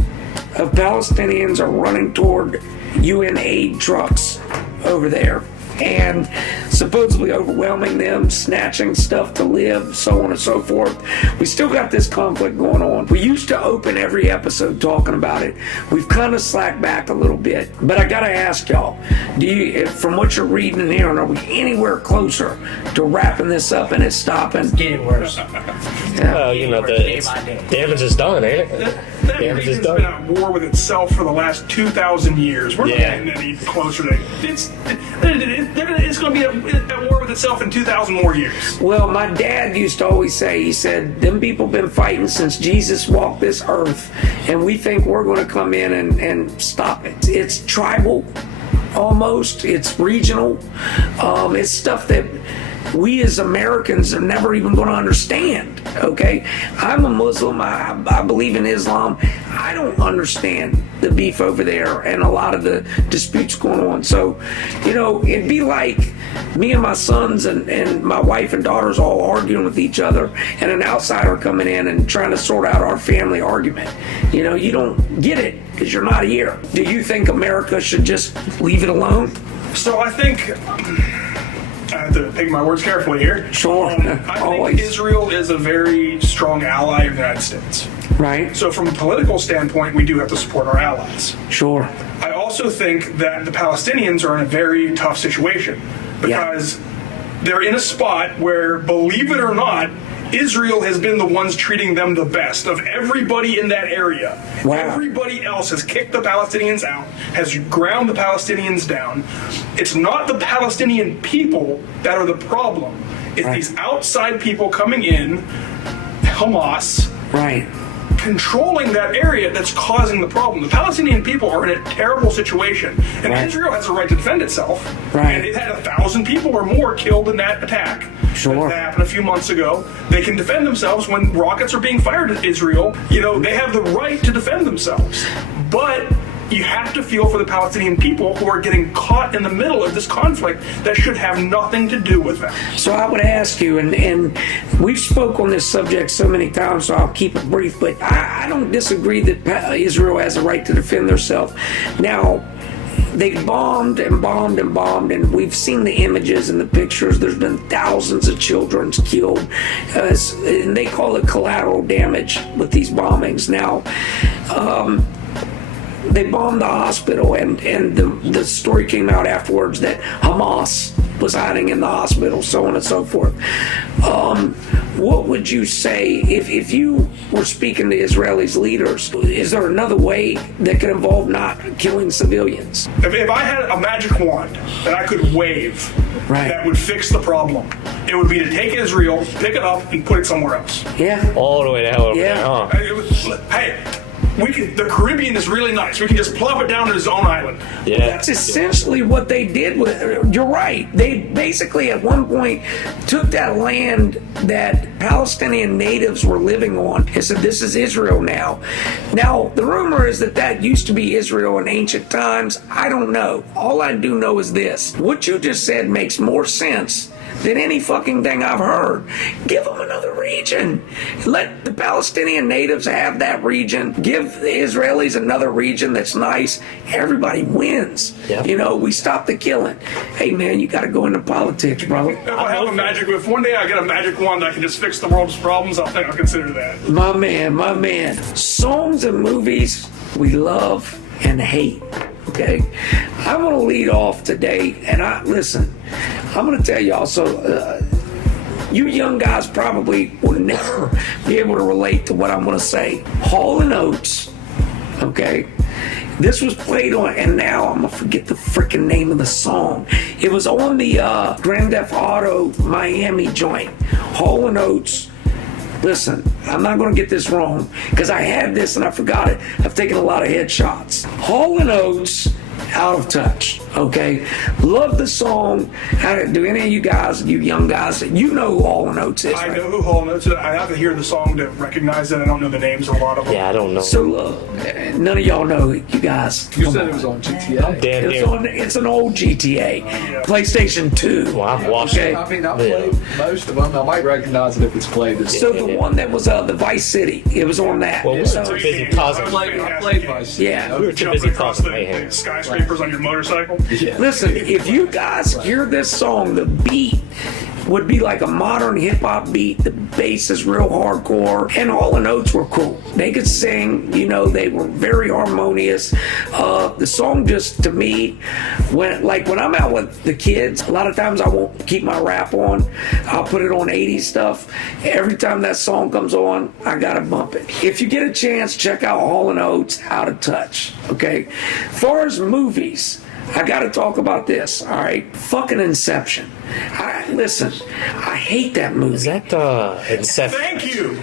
of Palestinians are running toward UN aid trucks over there and supposedly overwhelming them, snatching stuff to live, so on and so forth. We still got this conflict going on. We used to open every episode talking about it. We've kind of slacked back a little bit. But I gotta ask y'all, from what you're reading and hearing, are we anywhere closer to wrapping this up and it stopping? It's getting worse. Well, the damage is done, ain't it? That region's been at war with itself for the last 2,000 years. We're not getting any closer to it. It's going to be at war with itself in 2,000 more years. Well, my dad used to always say, he said, them people been fighting since Jesus walked this earth, and we think we're going to come in and stop it. It's tribal, almost. It's regional. It's stuff that we as Americans are never even going to understand, okay? I'm a Muslim. I believe in Islam. I don't understand the beef over there and a lot of the disputes going on. So, it'd be like me and my sons and my wife and daughters all arguing with each other and an outsider coming in and trying to sort out our family argument. You don't get it because you're not here. Do you think America should just leave it alone? So I think... I have to pick my words carefully here. Sure. I think Israel is a very strong ally of the United States. Right. So from a political standpoint, we do have to support our allies. Sure. I also think that the Palestinians are in a very tough situation because they're in a spot where, believe it or not, Israel has been the ones treating them the best of everybody in that area. Wow. Everybody else has kicked the Palestinians out, has ground the Palestinians down. It's not the Palestinian people that are the problem. It's these outside people coming in, Hamas, controlling that area that's causing the problem. The Palestinian people are in a terrible situation, and Israel has a right to defend itself. And it had 1,000 people or more killed in that attack. That happened a few months ago. They can defend themselves when rockets are being fired at Israel. They have the right to defend themselves. But you have to feel for the Palestinian people who are getting caught in the middle of this conflict that should have nothing to do with them. So I would ask you, and we've spoke on this subject so many times, so I'll keep it brief, but I don't disagree that Israel has a right to defend themselves. Now, they bombed and bombed and bombed, and we've seen the images and the pictures. There's been thousands of children killed, and they call it collateral damage with these bombings. Now, they bombed the hospital, and the story came out afterwards that Hamas was hiding in the hospital, so on and so forth. What would you say if you were speaking to Israelis leaders? Is there another way that could involve not killing civilians? If I had a magic wand that I could wave that would fix the problem, it would be to take Israel, pick it up, and put it somewhere else. Yeah. All the way to hell over there, huh? Hey, the Caribbean is really nice. We can just plop it down to its own island. Yeah. That's essentially what they did with. You're right. They basically at one point took that land that Palestinian natives were living on and said, this is Israel now. Now, the rumor is that used to be Israel in ancient times. I don't know. All I do know is this. What you just said makes more sense than any fucking thing I've heard. Give them another region. Let the Palestinian natives have that region. Give the Israelis another region that's nice. Everybody wins. Yep. You know, we stop the killing. Hey man, you got to go into politics, bro. If one day I get a magic wand that can just fix the world's problems, I'll consider that. My man. Songs and movies we love and hate. Okay, I'm going to lead off today, and I'm going to tell y'all, so you young guys probably will never be able to relate to what I'm going to say. Hall & Oates, okay, this was played on, and now I'm going to forget the freaking name of the song. It was on the Grand Theft Auto Miami joint. Hall & Oates. Listen, I'm not going to get this wrong because I had this and I forgot it. I've taken a lot of headshots. Hall & Oates, Out of Touch, okay? Love the song. Do any of you guys, you young guys, you know who Hall & Oates is, I right? know who Hall & Oates is. I have to hear the song to recognize it. I don't know the names of a lot of them. Yeah, I don't know. So, none of y'all know it, you guys. You said it was on GTA. Damn near. It's an old GTA, PlayStation 2. Well, I've watched Okay. it. I mean, I've played most of them. I might recognize it if it's played. So the one that was the Vice City, it was on that. Well, we were too busy causing. I played Vice City. Yeah. We were too Jumping busy across causing the mayhem. skyscrapers on your motorcycle. Yeah. Listen, if you guys hear this song, the beat would be like a modern hip-hop beat. The bass is real hardcore, and Hall & Oates were cool. They could sing, you know, they were very harmonious. The song just, to me, when I'm out with the kids, a lot of times I won't keep my rap on. I'll put it on 80s stuff. Every time that song comes on, I gotta bump it. If you get a chance, check out Hall & Oates, Out of Touch, okay? As far as movies, I gotta talk about this, all right? Fucking Inception. Listen, I hate that movie. Is that Inception? Thank you.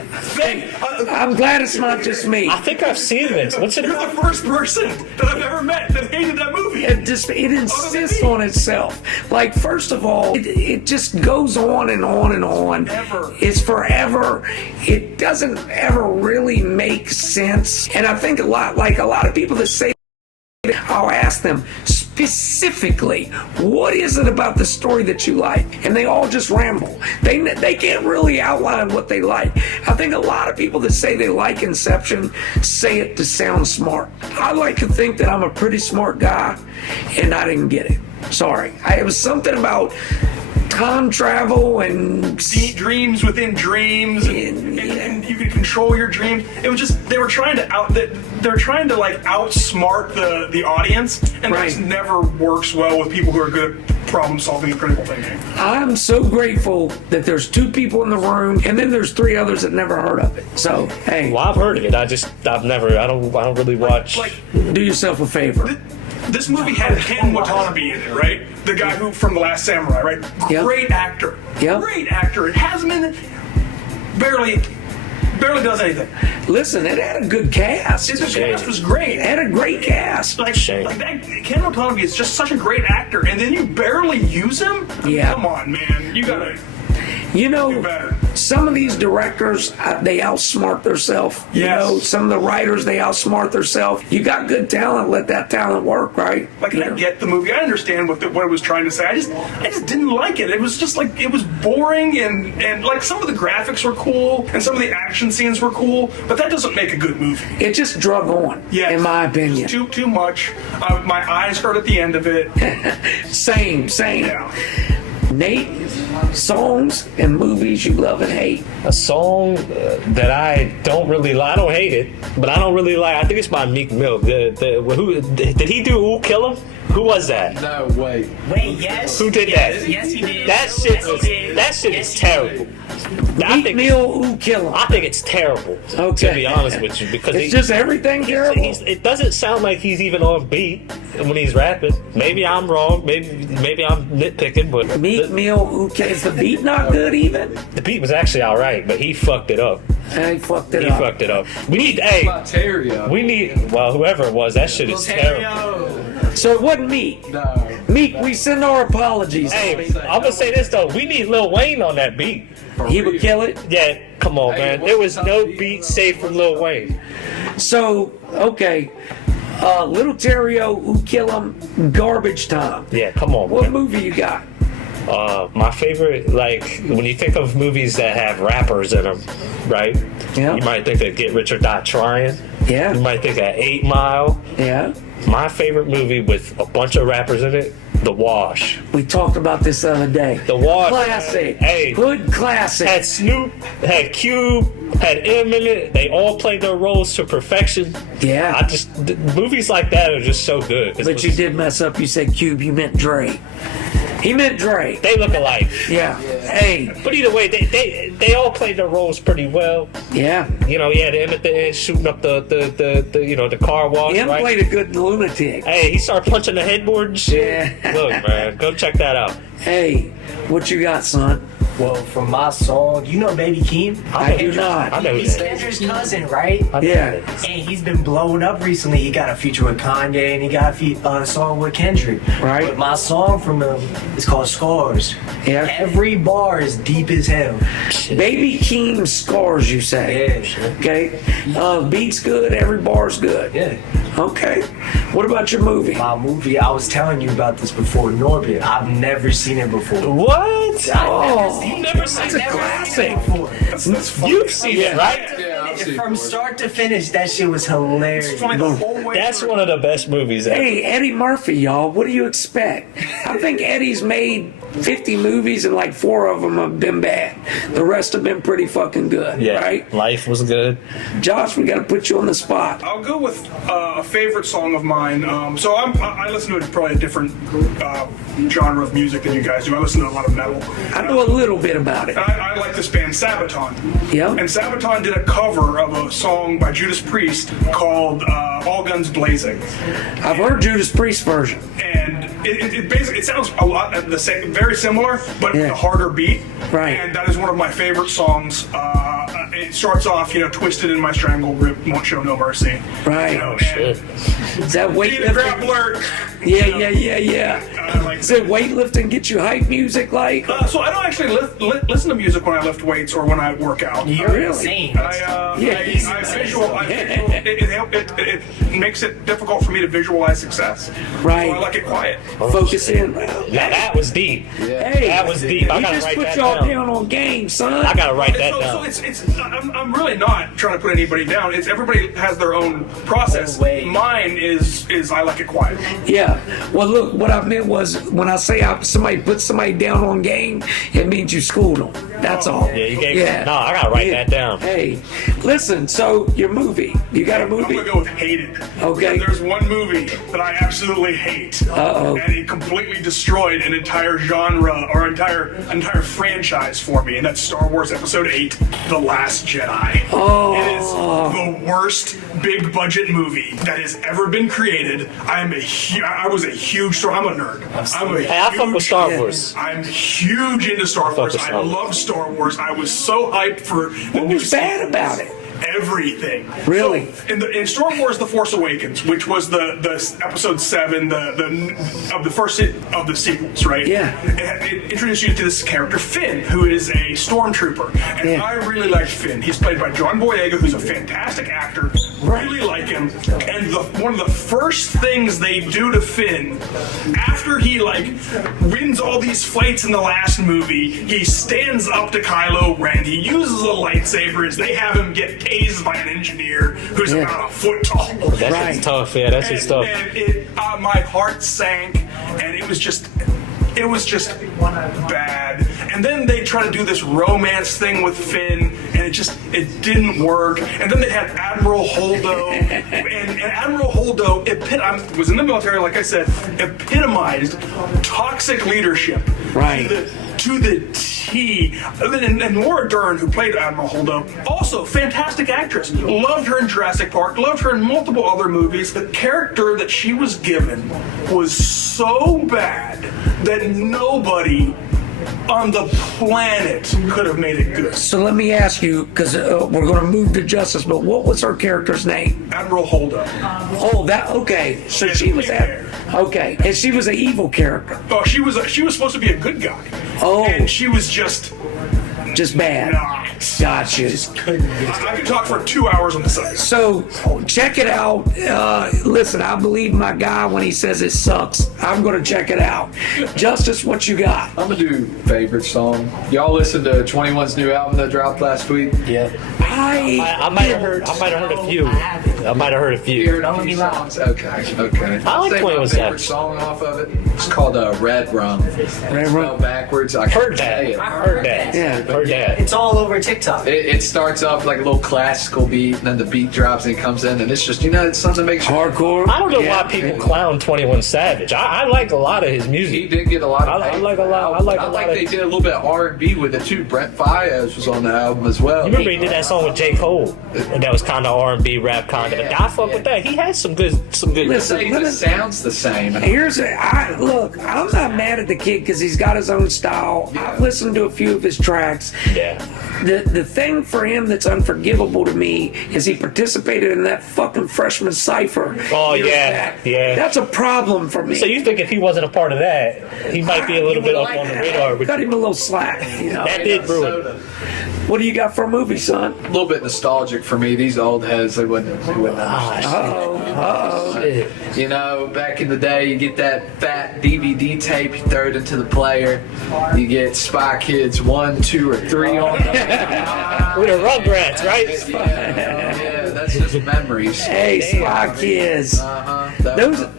I'm glad it's not just me. I think I've seen this. What's it? You're the first person that I've ever met that hated that movie. It insists on itself. Like, first of all, it just goes on and on and on. Forever. It's forever. It doesn't ever really make sense. And I think a lot of people that say, I'll ask them specifically, what is it about the story that you like? And they all just ramble. They can't really outline what they like. I think a lot of people that say they like Inception say it to sound smart. I like to think that I'm a pretty smart guy, and I didn't get it. Sorry. It was something about time travel and dreams within dreams, and you can control your dreams. It was just they're trying to like outsmart the audience, and Right. that never works well with people who are good at problem solving and critical thinking. I'm so grateful that there's 2 people in the room, and then there's 3 others that never heard of it. So, hey, Well, I've heard of it. I don't really watch. Like do yourself a favor. this movie had Ken Watanabe in it, right? The guy who from The Last Samurai, right? Yep. Great actor. Yep. Great actor. It has him in it. Barely does anything. Listen, it had a good cast. The Shame. cast was great. It had a great cast. Shame. Like that, Ken Watanabe is just such a great actor, and then you barely use him. Yeah. Come on, man. You gotta You know, do better. some of these directors, they outsmart themselves. You Yes. know, some of the writers, they outsmart themselves. You got good talent, let that talent work, right? Like, You I know? get the movie. I understand what it was trying to say. I just didn't like it. It was just like, it was boring, and like some of the graphics were cool and some of the action scenes were cool, but that doesn't make a good movie. It just drug on, Yes. in my opinion. Too much. My eyes hurt at the end of it. Same. Yeah. Nate, songs and movies you love and hate. A song that I don't really like. I don't hate it, but I don't really like. I think it's by Meek Mill. Who did he do? Ooh, Kill Him? Who was that? No, wait. Wait, yes. Who did that? Yes, he did. That shit Yes, was. he did. That shit Yes, is he terrible. did. I Meek think. Mill, ooh, kill him. I think it's terrible. Okay. To be honest with you, because It's just everything terrible. it doesn't sound like he's even on beat when he's rapping. Maybe I'm wrong. Maybe I'm nitpicking, but Meek Mill, ooh, is the beat not good even? the beat was actually all right, but he fucked it up. He fucked it He up. fucked it up. We need. Hey, Ontario. we need. Well, whoever it was, that shit is terrible. Ontario. So it wasn't Meek. No. Meek, we send our apologies. Hey, I'm gonna say this though. We need Lil Wayne on that beat. He would kill it. Yeah, come on, Hey, man. what's There was the no beat? beat safe from Lil Wayne. So, okay. Little Terrio, who kill him, garbage time. Yeah, come on, What man. movie you got? My favorite, like, when you think of movies that have rappers in them, right? Yeah. You might think of Get Rich or Die Trying. Yeah. You might think of 8 Mile. Yeah. My favorite movie with a bunch of rappers in it, The Wash. We talked about this the other day. The Wash. Classic. Hey. Hood classic. Had Snoop, had Cube, had M in it. They all played their roles to perfection. Yeah. Movies like that are just so good. But you did mess up. You said Cube. You meant Dre. He meant Dre. They look alike. Yeah. Hey. But either way, they all played their roles pretty well. Yeah. You know, he had him at the end shooting up the car wash. Him right? played a good lunatic. Hey, he started punching the headboard and shit. Yeah. Look, man, go check that out. Hey, what you got, son? Well, for my song, you know Baby Keem? I do not. I know He's that. Kendrick's cousin, right? Yeah. And he's been blowing up recently. He got a feature with Kanye and he got a song with Kendrick. Right. But my song from him is called Scars. Yeah. Every bar is deep as hell. Baby Keem scars, you say? Yeah, sure. Okay. Beat's good. Every bar's good. Yeah. Okay. What about your movie? My movie, I was telling you about this before, Norbit. I've never seen it before. What? Oh, You've never seen that's a that? classic. That's funny. You've seen it, right? Yeah, I've seen From it. start to finish, that shit was hilarious. It's funny the whole way That's through. one of the best movies ever. Hey, Eddie Murphy, y'all. What do you expect? I think Eddie's made 50 movies and like 4 of them have been bad. The rest have been pretty fucking good, Yeah, right? Life was good. Josh, we got to put you on the spot. I'll go with a favorite song of mine. So I listen to probably a different genre of music than you guys do. I listen to a lot of metal. I know a little bit about it. And I like this band Sabaton. Yeah. And Sabaton did a cover of a song by Judas Priest called All Guns Blazing. I've heard Judas Priest version. And it basically, it sounds a lot the same, very similar, but with Yeah. a harder beat. Right. And that is one of my favorite songs. It starts off, twisted in my strangle grip, won't show no mercy. Right. You know, and Shit. Is that be the weightlifting? grappler. Yeah. Like, Is it weightlifting get you hype music like? so I don't actually listen to music when I lift weights or when I work out. You're Really? insane. It makes it difficult for me to visualize success. Right. So I like it quiet. Focus in. Now that was deep. Hey, That was deep. I we gotta just write put that y'all down. down on game, son. I gotta write that So down. I'm really not trying to put anybody down. It's everybody has their own process. Oh, wait. Mine is I like it quiet. Yeah. Well, look, what I meant was when I say somebody put somebody down on game, it means you schooled them. That's all. Yeah, you gave. No, I gotta write that down. Hey, listen. So your movie, you got a I'm movie? gonna go with hated. Okay. There's one movie that I absolutely hate. Uh-oh. And it completely destroyed an entire genre or entire franchise for me, and that's Star Wars Episode 8, The Last Jedi. Oh. It is the worst big budget movie that has ever been created. I'm a nerd. Hey, I fuck with Star Wars. I'm huge into Star Wars. with I Star Wars. love Star Wars. I was so hyped for the What new was bad about it? everything. Really? So, in Star Wars: The Force Awakens, which was the episode 7, of the first of the sequels, right? Yeah. It introduced you to this character Finn, who is a stormtrooper, and I really liked Finn. He's played by John Boyega, who's a fantastic actor. Really like him. And one of the first things they do to Finn, after he wins all these fights in the last movie, he stands up to Kylo Ren. He uses a lightsaber as they have him get tased by an engineer who's about a foot tall. That's tough. Yeah, that's his stuff. And my heart sank, and it was just bad. And then they try to do this romance thing with Finn, and it didn't work. And then they had Admiral Holdo, and Admiral Holdo was in the military, like I said, epitomized toxic leadership. Right. To the T. And Laura Dern, who played Admiral Holdo, also fantastic actress. Loved her in Jurassic Park, loved her in multiple other movies. The character that she was given was so bad that nobody on the planet could have made it good. So let me ask you, because we're going to move to Justice, but what was her character's name? Admiral Holdo. Okay. So she was okay, and she was an evil character. Oh, she was supposed to be a good guy. Oh. And she was just bad. not. Gotcha. I could talk for 2 hours on the subject. So check it out. Listen, I believe my guy when he says it sucks. I'm going to check it out. Justice, what you got? I'm gonna do favorite song. Y'all listened to 21's new album that dropped last week? Yeah. I might have heard a few. I might have heard a few. You heard any songs? Okay. I like Say 21 my favorite Savage. song off of it. It's called Red Rum. Red Rum. Spelled backwards. I Heard can't say it. that. Heard that. Yeah. Heard that. It's all over TikTok. It starts off like a little classical beat, and then the beat drops and it comes in, and it's just, it's something that makes you hardcore. I don't know why people clown 21 Savage. I like a lot of his He music. did get a lot of. I like a lot. I like a lot of. They did a little bit of R&B with it too. Brent Faiyaz was on the album as well. You remember he did that song with J. Cole? And that was kind of R&B rap kind of. I fuck with that. He had some good. Listen, It sounds the same. Look, I'm not mad at the kid because he's got his own style. I've listened to a few of his tracks. Yeah. The thing for him that's unforgivable to me is he participated in that fucking freshman cipher. Oh, years yeah, back. yeah. That's a problem for me. So you think if he wasn't a part of that, he might be a little bit up on the radar? Cut him a little slack, That did ruin it. What do you got for a movie, son? A little bit nostalgic for me. These old heads, they wouldn't Uh-oh. Back in the day, you get that fat DVD tape, you throw it into the player, you get Spy Kids 1, 2, or 3 on them. With the Rugrats, right? Yeah, that's just memories. Hey, Spy Kids.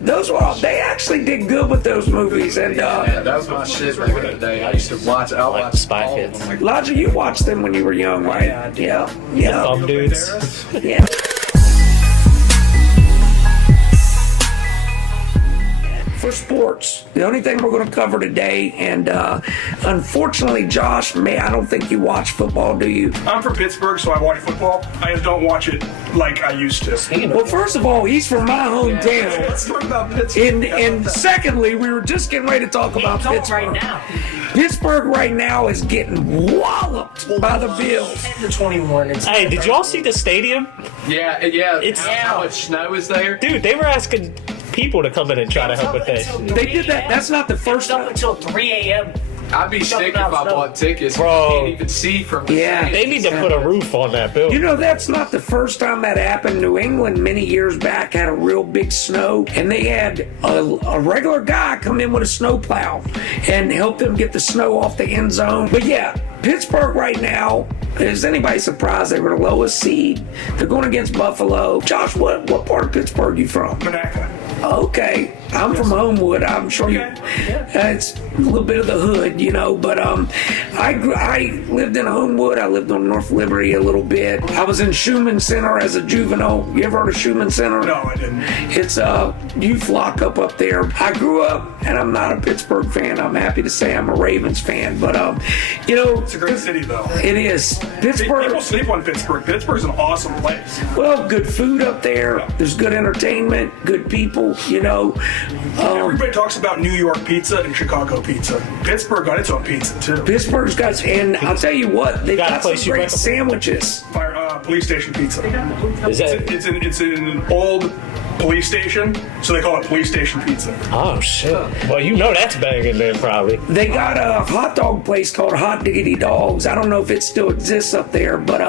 Those were all, they actually did good with those movies. And Yeah, that was my shit back in the day. I used to watch. I Like watched Spy all of Kids. them. Like, Elijah, you watched them when you were young, right? Yeah. Thumb dudes. Yeah. For sports, the only thing we're going to cover today, and unfortunately, Josh, I don't think you watch football, do you? I'm from Pittsburgh, so I watch football. I just don't watch it like I used to. Well, first of all, he's from my hometown. Let's talk about Pittsburgh. And secondly, we were just getting ready to talk about Pittsburgh. Right now. Pittsburgh right now is getting walloped by the Bills. 10-21. Hey, did y'all see the stadium? yeah. It's- How much snow is there? Dude, they were asking people to come in and try to help with that. They did that. That's not the first up time. until 3 a.m. I'd be sick if I bought tickets. Bro. You can't even see from the Yeah. stadium. They need to put a roof on that building. That's not the first time that happened. New England, many years back, had a real big snow, and they had a regular guy come in with a snowplow and help them get the snow off the end zone. But yeah, Pittsburgh right now, is anybody surprised they were the lowest seed? They're going against Buffalo. Josh, what part of Pittsburgh you from? Monaco. Okay, I'm from Homewood. I'm sure it's a little bit of the hood, but I lived in Homewood. I lived on North Liberty a little bit. I was in Schumann Center as a juvenile. You ever heard of Schumann Center? No, I didn't. It's youth lockup up there. I grew up, and I'm not a Pittsburgh fan. I'm happy to say I'm a Ravens fan, but It's a great city, though. it is Pittsburgh. People sleep on Pittsburgh. Pittsburgh's an awesome place. Well, good food up there. There's good entertainment, good people. Everybody talks about New York pizza and Chicago pizza. Pittsburgh got its own pizza, too. Pittsburgh's got, and I'll tell you what, they've Got a got some place you great recommend? sandwiches. police station pizza. Is that? It's an old police station, so they call it police station pizza. Oh shit. Well, you know that's banging then probably. They got a hot dog place called Hot Diggity Dogs. I don't know if it still exists up there, but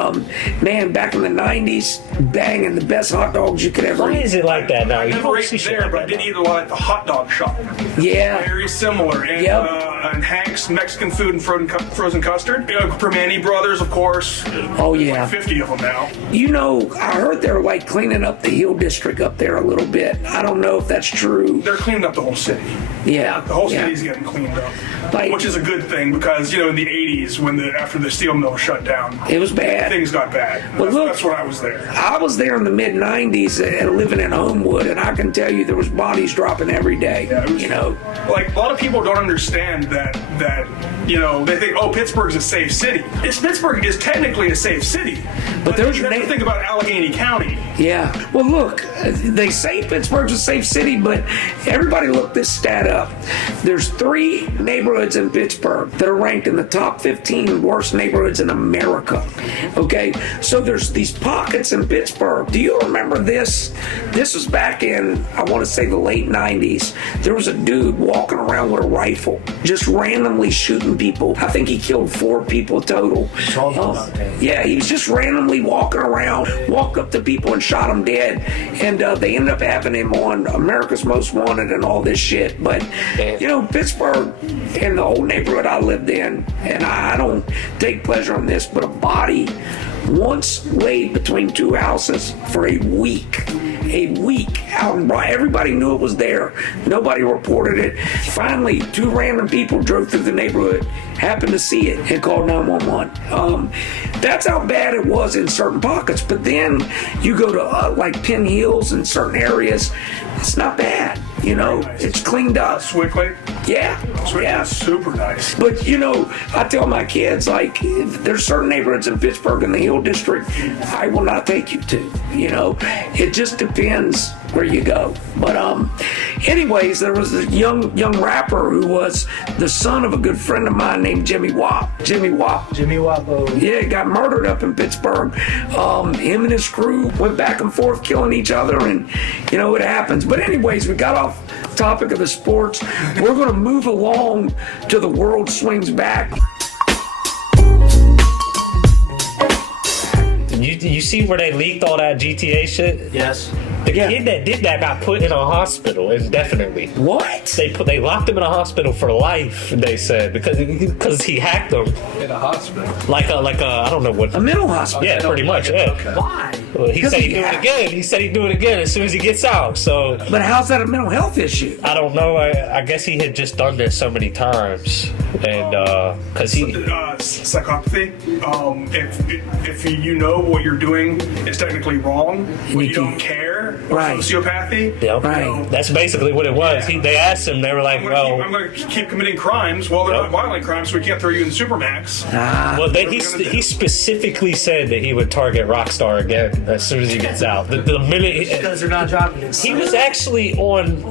man, back in the 90s, banging the best hot dogs you could ever Why eat. is it like that now? I You never don't ate see shit there, like but I that did now. eat a lot at the hot dog shop. Yeah. Very similar. And, Yep. And Hank's Mexican food and frozen custard. Permane Brothers, of course. Oh, yeah. Like 50 of them now. You know, I heard they're like cleaning up the Hill District up there a little bit. I don't know if that's true. They're cleaning up the whole city. Yeah. The whole yeah. city's getting cleaned up. Like- Which is a good thing because, in the 80s, after the steel mill shut down, It was bad. things got bad. Well, look- that's when I was there. I was there in the mid 90s living in Homewood, and I can tell you there was bodies dropping every day. Yeah, it was- you know, Like, a lot of people don't understand that they think, oh, Pittsburgh's a safe city. Pittsburgh is technically a safe city. But there's you have to think about Allegheny County. yeah. Well, look, they say Pittsburgh's a safe city, but everybody look this stat up. There's 3 neighborhoods in Pittsburgh that are ranked in the top 15 worst neighborhoods in America. Okay, so there's these pockets in Pittsburgh. Do you remember this? This was back in, I want to say, the late 90s. There was a dude walking around with a rifle, just randomly shooting people. I think he killed 4 people total. Talk about that. Yeah, he was just randomly walking around, walked up to people and shot them dead. And they ended up having him on America's Most Wanted and all this shit. But, Pittsburgh and the old neighborhood I lived in, and I don't take pleasure in this, but a body once laid between 2 houses for a week out and bright. Everybody knew it was there. Nobody reported it. Finally, 2 random people drove through the neighborhood, happened to see it, and called 911. That's how bad it was in certain pockets. But then you go to like Penn Hills in certain areas, it's not bad. It's cleaned up. Swickley. Yeah. Swickley Yeah. is super nice. But I tell my kids, like, if there's certain neighborhoods in Pittsburgh in the Hill District I will not take you to. It just depends where you go. But anyways, there was a young rapper who was the son of a good friend of mine named Jimmy Wap. Jimmy Wapo. Yeah, got murdered up in Pittsburgh. Him and his crew went back and forth killing each other, and it happens. But anyways, we got off topic of the sports. We're going to move along to the world swings back. You see where they leaked all that GTA shit? Yes. The kid that did that got put in a hospital indefinitely. What? They locked him in a hospital for life. They said because he hacked them In a hospital. like a I don't know what. A mental hospital? Yeah, pretty much. Yeah. Okay. Why? Well, he Because said he he'd do it hacked. again. He said he'd do it again as soon as he gets out. So But how's that a mental health issue? I don't know. I guess he had just done this so many times, and because he. Psychopathy. If you know what you're doing is technically wrong, but you don't care. Right. Sociopathy. Yep. Right. That's basically what it was. Yeah. They asked him. They were like, I'm "Well, going to keep committing crimes. Well, they're Yep. not violent crimes, so we can't throw you in Supermax. well." What are we gonna do? He specifically said that he would target Rockstar again as soon as he gets out. The minute Because they're not dropping it. he was actually on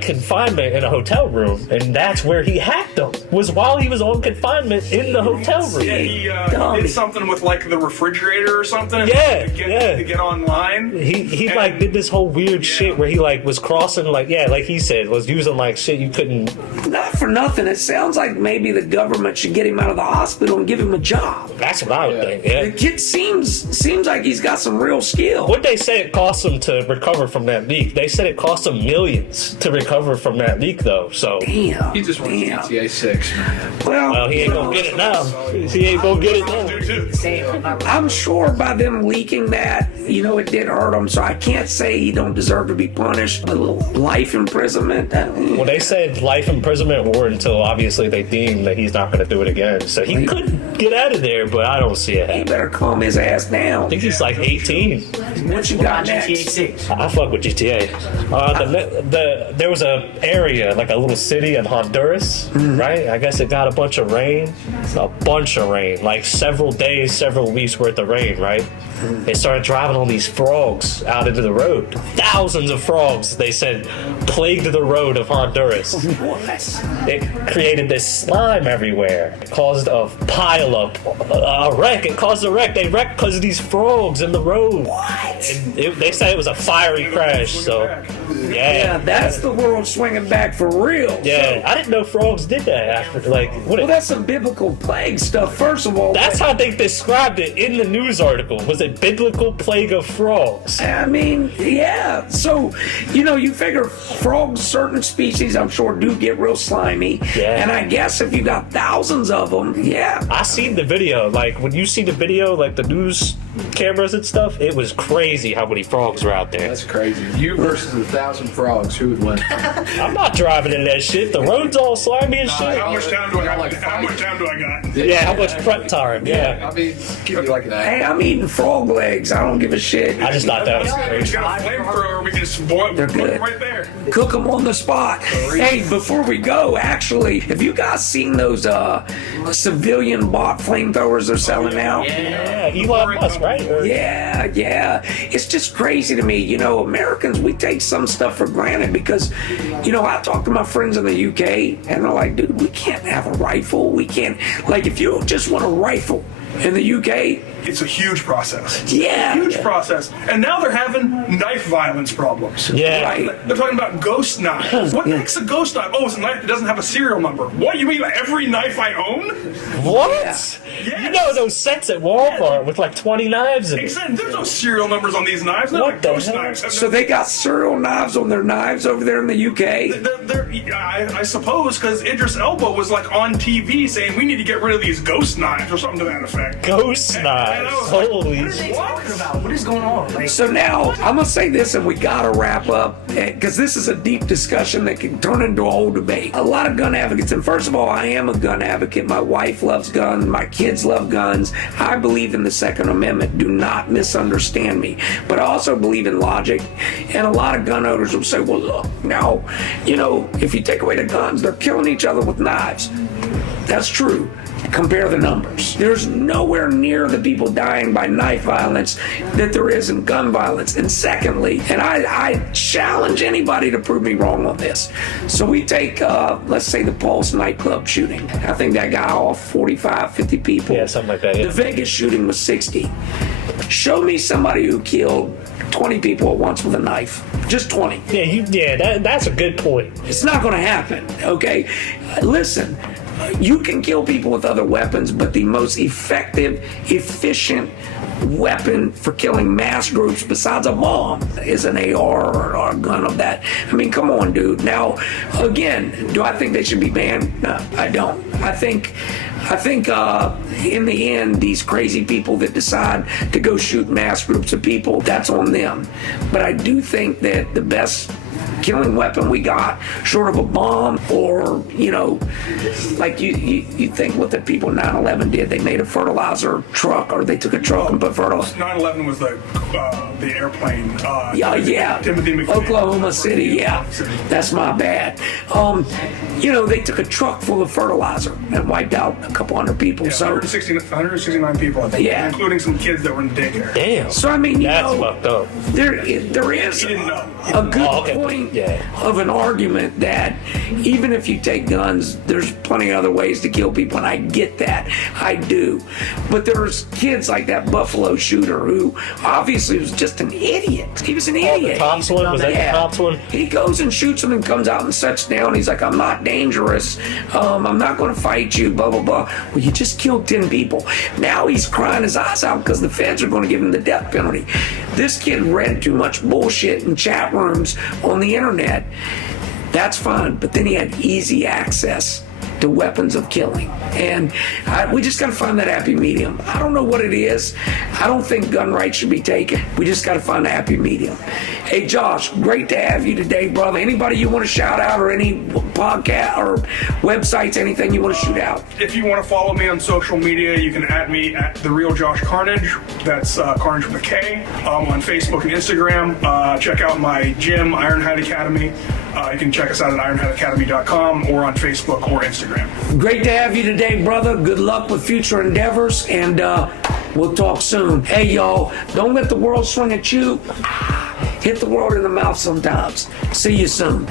confinement in a hotel room, and that's where he hacked them. Was while he was on confinement in the hotel room. Yeah, he Dummy. did something with like the refrigerator or something. Yeah, to get online. He And- like did this whole weird shit where he like was crossing like he said was using like shit you couldn't. Not for nothing. It sounds like maybe the government should get him out of the hospital and give him a job. That's what I would think. The Yeah. kid seems like he's got some real skill. What they say it cost him to recover from that leak? They said it cost him millions to recover from that leak, though. So Damn. He just wants Damn. GTA 6, man. well, he ain't gonna get it now. He ain't gonna get it now. Do too. I'm sure by them leaking that, it did hurt him. So I can't say he don't deserve to be punished. A little life imprisonment. Well, they said life imprisonment or until obviously they deem that he's not going to do it again. So he could get out of there, but I don't see it He happening. better calm his ass down. I think he's like 18. What you What got about GTA next? 6? I fuck with GTA. There was a area, like a little city in Honduras, right? I guess it got a bunch of rain. Like several days, several weeks worth of rain, right? They started driving all these frogs out into the road. Thousands of frogs, they said, plagued the road of Honduras. What? It created this slime everywhere. It caused a pileup, a wreck. It caused a wreck. They wrecked because of these frogs in the road. What? And they said it was a fiery crash. So, Yeah, that's the world swinging back for real. Yeah, I didn't know frogs did that after, like, what? Well, that's some biblical plague stuff, first of all. That's how they described it in the news article. Was a biblical plague of frogs. I mean, yeah. So, you figure frogs, certain species, I'm sure, do get real slimy. Yeah. And I guess if you got thousands of them, yeah. I seen the video. Like, when you see the video, like the news cameras and stuff, it was crazy how many frogs were out there. That's crazy. You versus 1,000 frogs, who would win? I'm not driving in that shit. The road's all slimy and shit. How much time do I got? Like How much time do I got? Yeah, how much prep time? Yeah. I mean, give you like an hour. Hey, I'm eating frog legs. I don't give a shit. I just thought that was We crazy. got a flamethrower. We can just boil They're good. right there. Cook them on the spot. Hey, before we go, actually, have you guys seen those civilian bought flamethrowers they're selling now? Yeah, Elon Musk, right? Or- Yeah. It's just crazy to me. Americans, we take some stuff for granted because, I talk to my friends in the UK and they're like, dude, we can't have a rifle. We can't, like, if you just want a rifle in the UK, It's a huge process. yeah. Huge process. And now they're having knife violence problems. Yeah. Right. They're talking about ghost knives. What the heck's a ghost knife? Oh, it's a knife that doesn't have a serial number. What, you mean every knife I own? What? Yes. You know those sets at Walmart with like 20 knives in it. Exactly. There's no serial numbers on these knives. They're What like the ghost hell? knives. So they got serial knives on their knives over there in the UK. I suppose because Idris Elba was like on TV saying we need to get rid of these ghost knives or something to that effect. Ghost And I knives. was like, Holy What are they talking about? What is going on? Like, So now I'm gonna say this, and we gotta wrap up because this is a deep discussion that can turn into a whole debate. A lot of gun advocates, and first of all, I am a gun advocate. My wife loves guns. My kids love guns. I believe in the Second Amendment. Do not misunderstand me. But I also believe in logic. And a lot of gun owners will say, "Well, look, now, if you take away the guns, they're killing each other with knives." That's true. Compare the numbers. There's nowhere near the people dying by knife violence that there is in gun violence. And secondly, and I challenge anybody to prove me wrong on this. So we take, let's say, the Pulse nightclub shooting. I think that got off 45, 50 people. Yeah, something like that. Yeah. The Vegas shooting was 60. Show me somebody who killed 20 people at once with a knife. Just 20. That's a good point. It's not going to happen, okay? Listen, you can kill people with other weapons, but the most effective, efficient weapon for killing mass groups besides a bomb is an AR or a gun of that. I mean, come on, dude. Now, again, do I think they should be banned? No, I don't. I think in the end, these crazy people that decide to go shoot mass groups of people, that's on them. But I do think that the best killing weapon we got, short of a bomb or, like you think what the people 9/11 did. They made a fertilizer truck, or they took a truck and put fertilizer. 9/11 was the airplane. Yeah. Timothy McVeigh. Oklahoma City, yeah. That's my bad. They took a truck full of fertilizer and wiped out a couple hundred people. Yeah, So 169 people, I think, Yeah. including some kids that were in daycare. Damn. So I mean, That's fucked up. there is He didn't know. a good okay. point Yeah. of an argument that even if you take guns, there's plenty of other ways to kill people, and I get that. I do. But there's kids like that Buffalo shooter who obviously was just an idiot. He was an idiot. Cops one? Was that the cops one? He goes and shoots him and comes out and sits down. He's like, I'm not dangerous. I'm not going to fight you, blah, blah, blah. Well, you just killed 10 people. Now he's crying his eyes out because the feds are going to give him the death penalty. This kid read too much bullshit in chat rooms on the internet. That's fine. But then he had easy access to weapons of killing. And we just got to find that happy medium. I don't know what it is. I don't think gun rights should be taken. We just got to find a happy medium. Hey, Josh, great to have you today, brother. Anybody you want to shout out, or any podcast or websites, anything you want to shoot out? If you want to follow me on social media, you can add me at The Real Josh Karnage. That's Carnage with a K. On Facebook and Instagram. Check out my gym, Ironhide Academy. You can check us out at ironhideacademy.com or on Facebook or Instagram. Great to have you today, brother. Good luck with future endeavors, and we'll talk soon. Hey, y'all, don't let the world swing at you. hit the world in the mouth sometimes. See you soon.